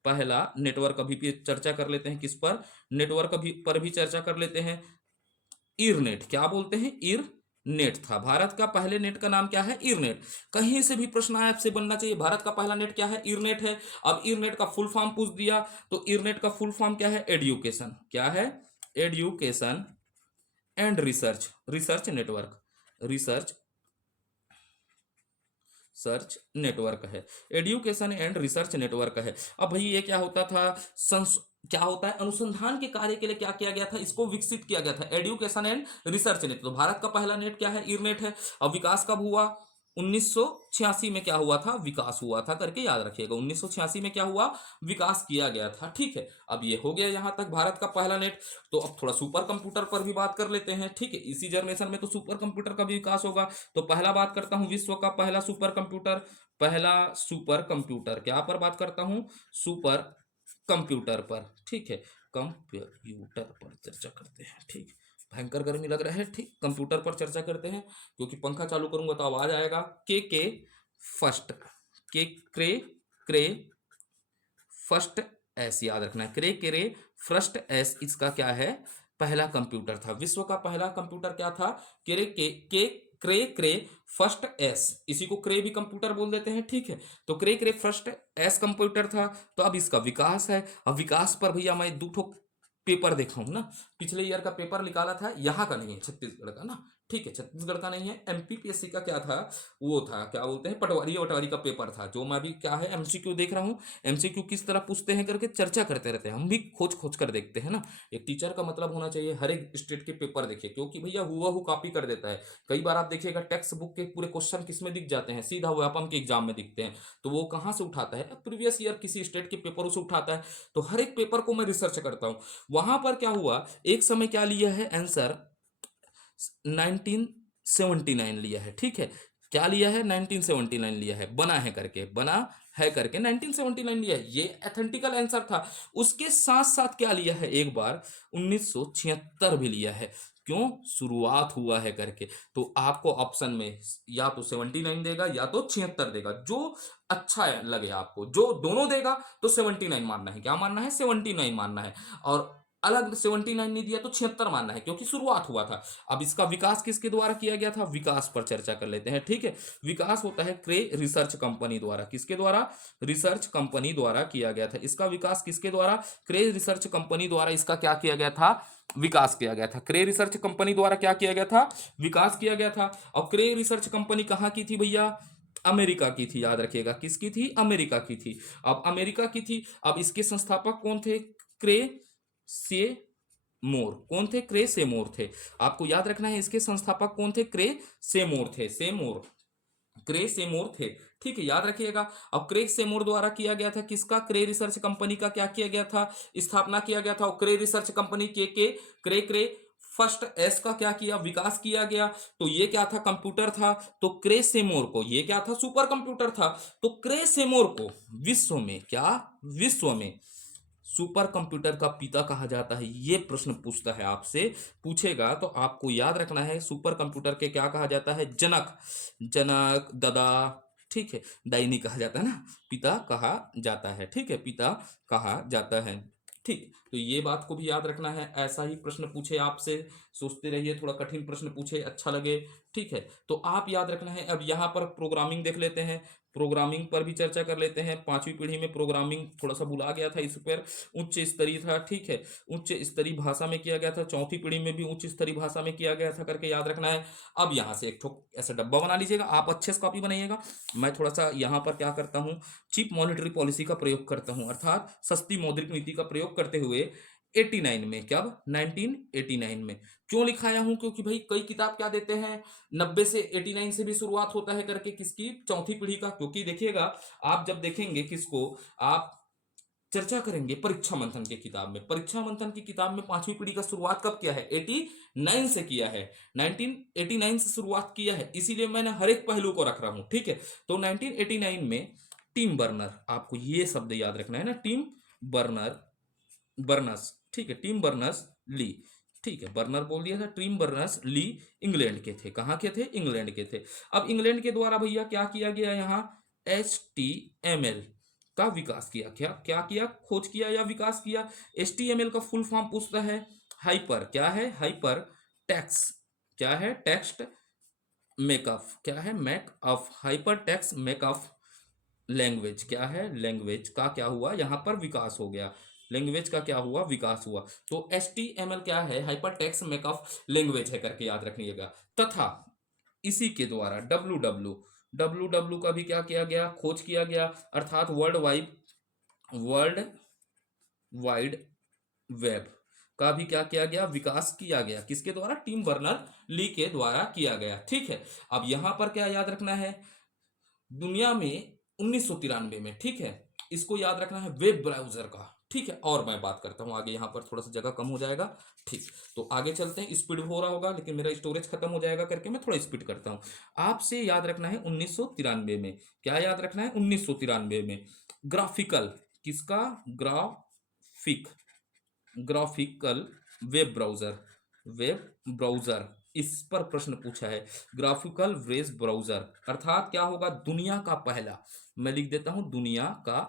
पहला नेटवर्क अभी भी चर्चा कर लेते हैं, किस पर, नेटवर्क अभी पर भी चर्चा कर लेते हैं, ईरनेट। क्या बोलते हैं, ईर नेट था। भारत का पहले नेट का नाम क्या है, ईरनेट। कहीं से भी प्रश्न आए आपसे बनना चाहिए, भारत का पहला नेट क्या है, ईरनेट है। अब ईरनेट का फुल फॉर्म पूछ दिया, तो ईरनेट का फुल फॉर्म क्या है, एडुकेशन, क्या है, education and research, research network, research search network है, एडुकेशन एंड रिसर्च नेटवर्क है। अब भाई ये क्या होता था, क्या होता है, अनुसंधान के कार्य के लिए क्या किया गया था, इसको विकसित किया गया था, एडुकेशन एंड रिसर्च नेट। तो भारत का पहला नेट क्या है, ईरनेट है। अब विकास कब हुआ, 1986 में क्या हुआ था, विकास हुआ था करके याद रखिएगा, 1986 में क्या हुआ, विकास किया गया था, ठीक है। अब ये हो गया यहां तक भारत का पहला नेट। तो अब थोड़ा सुपर कंप्यूटर पर भी बात कर लेते हैं, ठीक है। इसी जनरेशन में तो सुपर कंप्यूटर का भी विकास होगा। तो पहला बात करता हूं विश्व का पहला सुपर कंप्यूटर, पहला सुपर कंप्यूटर, क्या पर बात करता हूं, सुपर कंप्यूटर पर, ठीक है। कंप्यूटर पर चर्चा करते हैं, ठीक। भयंकर गर्मी लग रहा है, ठीक, कंप्यूटर पर चर्चा करते हैं, क्योंकि पंखा चालू करूंगा तो आवाज आएगा। के फर्स्ट, के क्रे क्रे फर्स्ट एस, याद रखना है, क्रे फर्स्ट एस, इसका क्या है, पहला कंप्यूटर था। विश्व का पहला कंप्यूटर क्या था, क्रे फर्स्ट एस, इसी को क्रे भी कंप्यूटर बोल देते हैं, ठीक है। तो क्रे फर्स्ट एस कंप्यूटर था। तो अब इसका विकास है। अब विकास पर भैया मैं दो ठो पेपर देखा हूं ना, पिछले ईयर का पेपर निकाला था, यहाँ का नहीं है, छत्तीसगढ़ का ना, ठीक है, छत्तीसगढ़ का नहीं है। एमपीपीएससी का क्या था, वो था, क्या बोलते हैं, पटवारी वटवारी का पेपर था, जो मैं भी क्या है एमसीक्यू देख रहा हूँ। एमसीक्यू किस तरह पूछते हैं करके चर्चा करते रहते हैं, हम भी खोज खोज कर देखते हैं ना। एक टीचर का मतलब होना चाहिए हर एक स्टेट के पेपर देखिए, क्योंकि भैया हुआ कॉपी कर देता है। कई बार आप देखिएगा टेक्स्ट बुक के पूरे क्वेश्चन किस में दिख जाते हैं, सीधा व्यापम के एग्जाम में दिखते हैं। तो वो कहाँ से उठाता है, प्रीवियस ईयर किसी स्टेट के पेपरों से उठाता है। तो हर एक पेपर को मैं रिसर्च करता हूँ। वहां पर क्या हुआ, एक समय क्या लिया है आंसर, 1979 लिया है, ठीक है। क्या लिया है, 1979 लिया है, बना है करके, बना है करके 1979 लिया है, ये एथेंटिकल आंसर था। उसके साथ साथ क्या लिया है, एक बार 1976 भी लिया है, क्यों, शुरुआत हुआ है करके। तो आपको ऑप्शन में या तो 79 देगा या तो 76 देगा, जो अच्छा लगे आपको, जो दोनों देगा तो 79 मानना है, क्या मानना है, 79 मानना है। और अलग 79 नहीं दिया तो 76 मानना है, क्योंकि शुरुआत हुआ था। अब इसका विकास किसके द्वारा किया गया था, विकास पर चर्चा कर लेते हैं, ठीक है। विकास होता है क्रे रिसर्च कंपनी द्वारा, किसके द्वारा, रिसर्च कंपनी द्वारा किया गया था। इसका विकास किसके द्वारा, क्रे रिसर्च कंपनी द्वारा इसका क्या किया गया था, विकास किया गया था। क्रे रिसर्च कंपनी द्वारा क्या किया गया था, विकास किया गया था। और क्रे रिसर्च कंपनी कहाँ की थी भैया, अमेरिका की थी, याद रखिएगा, किसकी थी, अमेरिका की थी। अब अमेरिका की थी। अब इसके संस्थापक कौन थे, क्रे से मोर, कौन थे, क्रे से मोर थे। आपको याद रखना है इसके संस्थापक कौन थे, क्रे से मोर थे, से मोर, क्रे से मोर थे, ठीक है, याद रखिएगा। अब क्रे से मोर द्वारा किया गया था किसका, क्रे रिसर्च कंपनी का क्या किया गया था, स्थापना किया गया था। और क्रे रिसर्च कंपनी के क्रे फर्स्ट एस का क्या किया, विकास किया गया। तो ये क्या था, कंप्यूटर था। तो क्रे से मोर को, ये क्या था, सुपर कंप्यूटर था। तो क्रे से मोर को विश्व में क्या, विश्व में सुपर कंप्यूटर का पिता कहा जाता है। ये प्रश्न पूछता है आपसे, पूछेगा तो आपको याद रखना है, सुपर कंप्यूटर के क्या कहा जाता है, जनक, जनक दादा, ठीक है, दाई कहा जाता है ना, पिता कहा जाता है, ठीक है, पिता कहा जाता है, ठीक। तो ये बात को भी याद रखना है, ऐसा ही प्रश्न पूछे आपसे सोचते रहिए, थोड़ा कठिन प्रश्न पूछे अच्छा लगे, ठीक है। तो आप याद रखना है। अब यहाँ पर प्रोग्रामिंग देख लेते हैं, प्रोग्रामिंग पर भी चर्चा कर लेते हैं। पांचवी पीढ़ी में प्रोग्रामिंग थोड़ा सा भुला गया था, इस पर उच्च स्तरीय था, ठीक है, उच्च स्तरीय भाषा में किया गया था। चौथी पीढ़ी में भी उच्च स्तरीय भाषा में किया गया था करके याद रखना है। अब यहाँ से एक ठोक ऐसा डब्बा बना लीजिएगा, आप अच्छे से कॉपी बनाइएगा। मैं थोड़ा सा यहाँ पर क्या करता हूँ, चीप मॉनेटरी पॉलिसी का प्रयोग करता हूँ, अर्थात सस्ती मौद्रिक नीति का प्रयोग करते हुए 89 में, कब 1989 में क्यों लिखाया हूं, क्योंकि भाई कई किताब क्या देते हैं 90 से 89 से भी शुरुआत होता है करके, किसकी, चौथी पीढ़ी का। क्योंकि देखिएगा, आप जब देखेंगे किसको, आप चर्चा करेंगे परीक्षा मंथन की किताब में, परीक्षा मंथन की किताब में पांचवी पीढ़ी का शुरुआत कब किया है, 89 से किया है, 1989 से शुरुआत किया है, इसीलिए मैंने हर एक पहलू को रख रहा हूं, ठीक है। तो 1989 में टीम बर्नर, आपको ये शब्द याद रखना है ना, टीम बर्नर, बर्नस, ठीक है, टीम बर्नस ली, ठीक है, बर्नर बोल दिया था, टीम बर्नस ली इंग्लैंड के थे, कहां के थे, इंग्लैंड के थे। अब इंग्लैंड के द्वारा भैया क्या किया गया यहाँ, HTML का विकास किया, क्या क्या किया, खोज किया या विकास किया। HTML का फुल फॉर्म पूछता है हाइपर, क्या है, हाइपर टेक्स्ट, क्या है, टेक्स्ट मेकअप, क्या है, makeup, hyper text makeup language, क्या है, लैंग्वेज का क्या हुआ यहाँ पर विकास हो गया, लैंग्वेज का क्या हुआ, विकास हुआ। तो HTML क्या है, हाइपर टेक्स्ट मेकअप लैंग्वेज है करके याद रखिएगा। तथा इसी के द्वारा WW का भी क्या किया गया, खोज किया गया, अर्थात वर्ल्ड वाइड वेब का भी क्या किया गया, विकास किया गया, किसके द्वारा, टीम बर्नर ली के द्वारा किया गया, ठीक है। अब यहां पर क्या याद रखना है, दुनिया में 1993 में, ठीक है, इसको याद रखना है वेब ब्राउजर का, ठीक है। और मैं बात करता हूं आगे, यहां पर थोड़ा सा जगह कम हो जाएगा, ठीक। तो आगे चलते हैं, स्पीड हो रहा होगा लेकिन मेरा स्टोरेज खत्म हो जाएगा करके मैं थोड़ा स्पीड करता हूं। आपसे याद रखना है 1993 में, क्या याद रखना है, 1993 में ग्राफिकल, किसका, ग्राफिकल वेब ब्राउजर, इस पर प्रश्न पूछा है, ग्राफिकल वेब ब्राउजर, अर्थात क्या होगा, दुनिया का पहला, मैं लिख देता हूं दुनिया का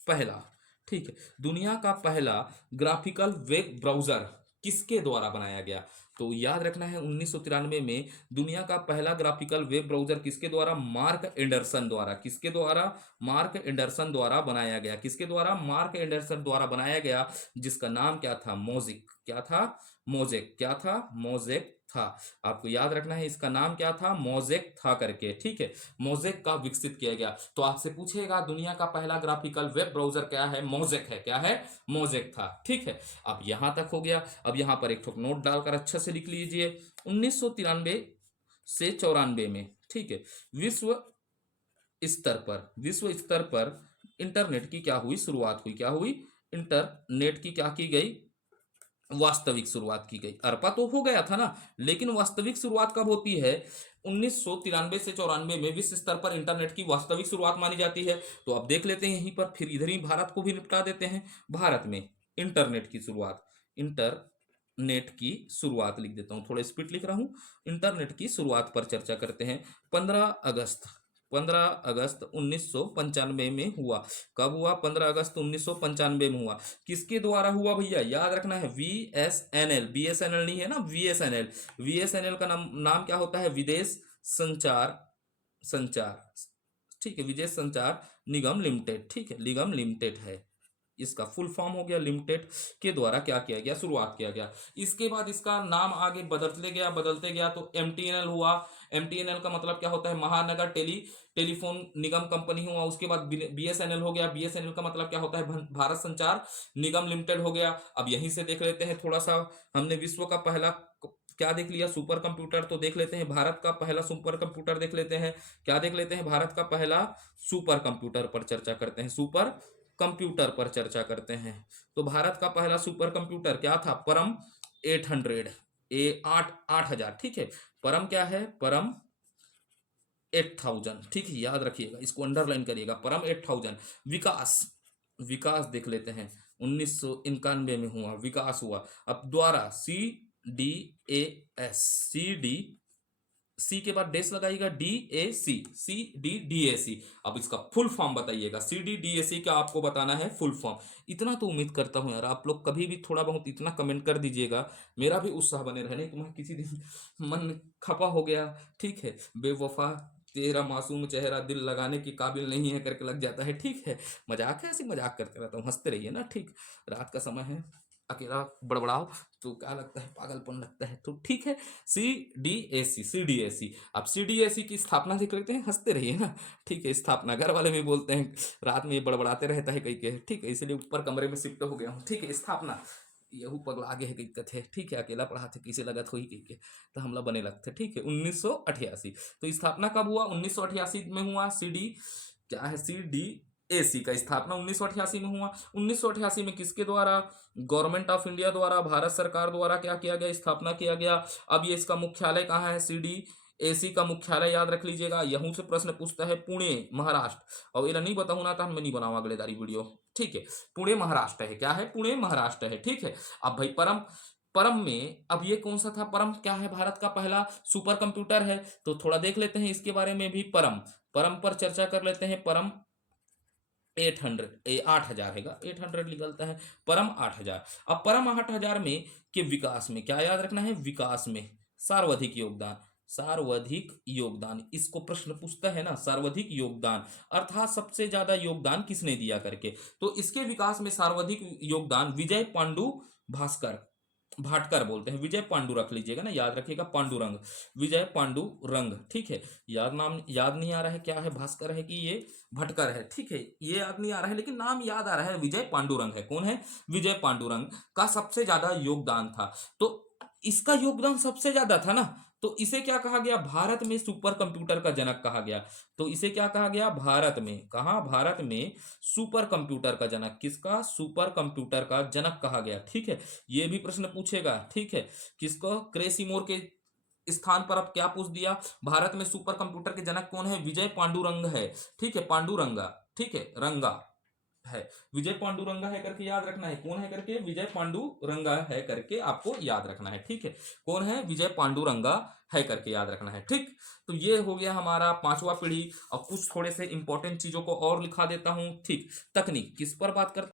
पहला, ठीक है, दुनिया का पहला ग्राफिकल वेब ब्राउजर किसके द्वारा बनाया गया। तो याद रखना है 1993 में दुनिया का पहला ग्राफिकल वेब ब्राउजर किसके द्वारा, मार्क एंडरसन द्वारा, किसके द्वारा, मार्क एंडरसन द्वारा बनाया गया, किसके द्वारा, मार्क एंडरसन द्वारा बनाया गया, जिसका नाम क्या था, मोजिक, क्या था, मोजेक, क्या था, मोजेक था। आपको याद रखना है इसका नाम क्या था, मोजेक था करके, ठीक है, मोजेक का विकसित किया गया। तो आपसे पूछेगा दुनिया का पहला ग्राफिकल वेब ब्राउजर क्या है, मोजेक है, क्या है, मोजेक था, ठीक है। अब यहां तक हो गया। अब यहां पर एक ठोक नोट डालकर अच्छा से लिख लीजिए, 1993 से 94 में, ठीक है, विश्व स्तर पर इंटरनेट की क्या हुई, शुरुआत हुई, क्या हुई, इंटरनेट की क्या की गई, वास्तविक शुरुआत की गई। अरपा तो हो गया था ना, लेकिन वास्तविक शुरुआत कब होती है, 1993 से 94 में विश्व स्तर पर इंटरनेट की वास्तविक शुरुआत मानी जाती है। तो अब देख लेते हैं यहीं पर, फिर इधर ही भारत को भी निपटा देते हैं। भारत में इंटरनेट की शुरुआत, इंटरनेट की शुरुआत लिख देता हूं, थोड़ा स्पीड लिख रहा हूं, इंटरनेट की शुरुआत पर चर्चा करते हैं। 15 अगस्त 1995 में हुआ, कब हुआ, 15 अगस्त 1995 में हुआ, किसके द्वारा हुआ भैया, याद रखना है, VSNL, BSNL नहीं है ना, VSNL का नाम क्या होता है, विदेश संचार संचार, ठीक है, विदेश संचार निगम लिमिटेड, ठीक है, निगम लिमिटेड है, इसका फुल फॉर्म हो गया, लिमिटेड के द्वारा क्या किया गया, शुरुआत किया गया। इसके बाद इसका नाम आगे बदलते गया तो MTNL हुआ। MTNL का मतलब क्या होता है, महानगर टेलीफोन निगम कंपनी हुआ। उसके बाद BSNL हो गया, BSNL का मतलब क्या होता है, भारत संचार निगम लिमिटेड हो गया। अब यहीं से देख लेते हैं थोड़ा सा, हमने विश्व का पहला क्या देख लिया, सुपर कंप्यूटर, तो देख लेते हैं भारत का पहला सुपर कंप्यूटर देख लेते हैं, क्या देख लेते हैं, भारत का पहला सुपर कंप्यूटर पर चर्चा करते हैं, सुपर कंप्यूटर पर चर्चा करते हैं। तो भारत का पहला सुपर कंप्यूटर क्या था, परम 800, 8000, ठीक है, परम क्या है, परम 8000, ठीक है, याद रखिएगा, इसको अंडरलाइन करिएगा, परम 8000। विकास देख लेते हैं, 1991 में हुआ, विकास हुआ। अब द्वारा, CDAS, सी के बाद डैश लगाइएगा, D A C, C D D A C. अब इसका फुल फॉर्म बताइएगा, सी डी डी ए सी का आपको बताना है फुल फॉर्म। इतना तो उम्मीद करता हूँ यार, आप लोग कभी भी थोड़ा बहुत इतना कमेंट कर दीजिएगा, मेरा भी उत्साह बने रहने, तुम्हारा किसी दिन मन खपा हो गया, ठीक है, बेवफा तेरा मासूम चेहरा दिल लगाने के काबिल नहीं है करके लग जाता है, ठीक है, मजाक है, ऐसे मजाक करते रहता हूँ, हंसते रहिए ना, ठीक। रात का समय है, अकेला बड़बड़ाओ तो क्या लगता है, पागलपन लगता है, तो ठीक है। C D A C, C D A C. अब सी डी ए सी की स्थापना देख लेते हैं, हंसते रहिए ना, ठीक है। स्थापना घर वाले भी बोलते हैं, रात में ये बड़बड़ाते रहता है कई के, ठीक है, इसलिए ऊपर कमरे में शिफ्ट हो गया हूँ, ठीक है। स्थापना, यहू पगला आगे है, कई थे, ठीक है, अकेला पढ़ा थे, किसे लगा थोड़ी कई के, तो हमला बने लगते, ठीक है। 1988, तो स्थापना कब हुआ, 1988 में हुआ। सी डी क्या है, सी डी ए सी का स्थापना 1988 में हुआ। 1988 में किसके द्वारा, गवर्नमेंट ऑफ इंडिया द्वारा, भारत सरकार द्वारा क्या किया गया, स्थापना किया गया। अब ये इसका मुख्यालय कहाँ है, सी डी एसी का मुख्यालय याद रख लीजिएगा, यहूं से प्रश्न पूछता है, पुणे महाराष्ट्र। और ये नहीं बताऊं ना तो मैं नहीं बनाऊंगा अगले दारी वीडियो, ठीक है। पुणे महाराष्ट्र है, क्या है, पुणे महाराष्ट्र है, ठीक है। अब भाई परम, परम में अब ये कौन सा था, परम क्या है, भारत का पहला सुपर कंप्यूटर है, तो थोड़ा देख लेते हैं इसके बारे में भी। परम, परम पर चर्चा कर लेते हैं। परम 800, 8000 है, 800 निकलता है, परम 8000। अब परम 8000 में के विकास में क्या याद रखना है, विकास में सर्वाधिक योगदान, सर्वाधिक योगदान, इसको प्रश्न पूछता है ना, सर्वाधिक योगदान अर्थात सबसे ज्यादा योगदान किसने दिया करके, तो इसके विकास में सर्वाधिक योगदान विजय पांडु भास्कर, भाटकर बोलते हैं, विजय पांडु रख लीजिएगा ना, याद रखिएगा, पांडुरंग, विजय पांडुरंग, ठीक है। याद नाम याद नहीं आ रहा है, क्या है, भास्कर है कि ये भटकर है, ठीक है, ये याद नहीं आ रहा है, लेकिन नाम याद आ रहा है, विजय पांडुरंग है। कौन है, विजय पांडुरंग का सबसे ज्यादा योगदान था, तो इसका योगदान सबसे ज्यादा था ना, तो इसे क्या कहा गया, भारत में सुपर कंप्यूटर का जनक कहा गया। तो इसे क्या कहा गया, भारत में, कहा, भारत में सुपर कंप्यूटर का जनक, किसका, सुपर कंप्यूटर का जनक कहा गया, ठीक है। ये भी प्रश्न पूछेगा, ठीक है। किसको, क्रेसिमोर के स्थान पर अब क्या पूछ दिया, भारत में सुपर कंप्यूटर के जनक कौन है, विजय पांडुरंग है, ठीक है, पांडुरंगा, ठीक है, रंगा है, विजय पांडुरंगा है करके याद रखना है, कौन है करके, विजय पांडुरंगा है करके आपको याद रखना है, ठीक है। कौन है, विजय पांडुरंगा है करके याद रखना है, ठीक। तो ये हो गया हमारा पांचवा पीढ़ी। अब कुछ थोड़े से इंपॉर्टेंट चीजों को और लिखा देता हूं, ठीक। तकनीक किस पर बात करते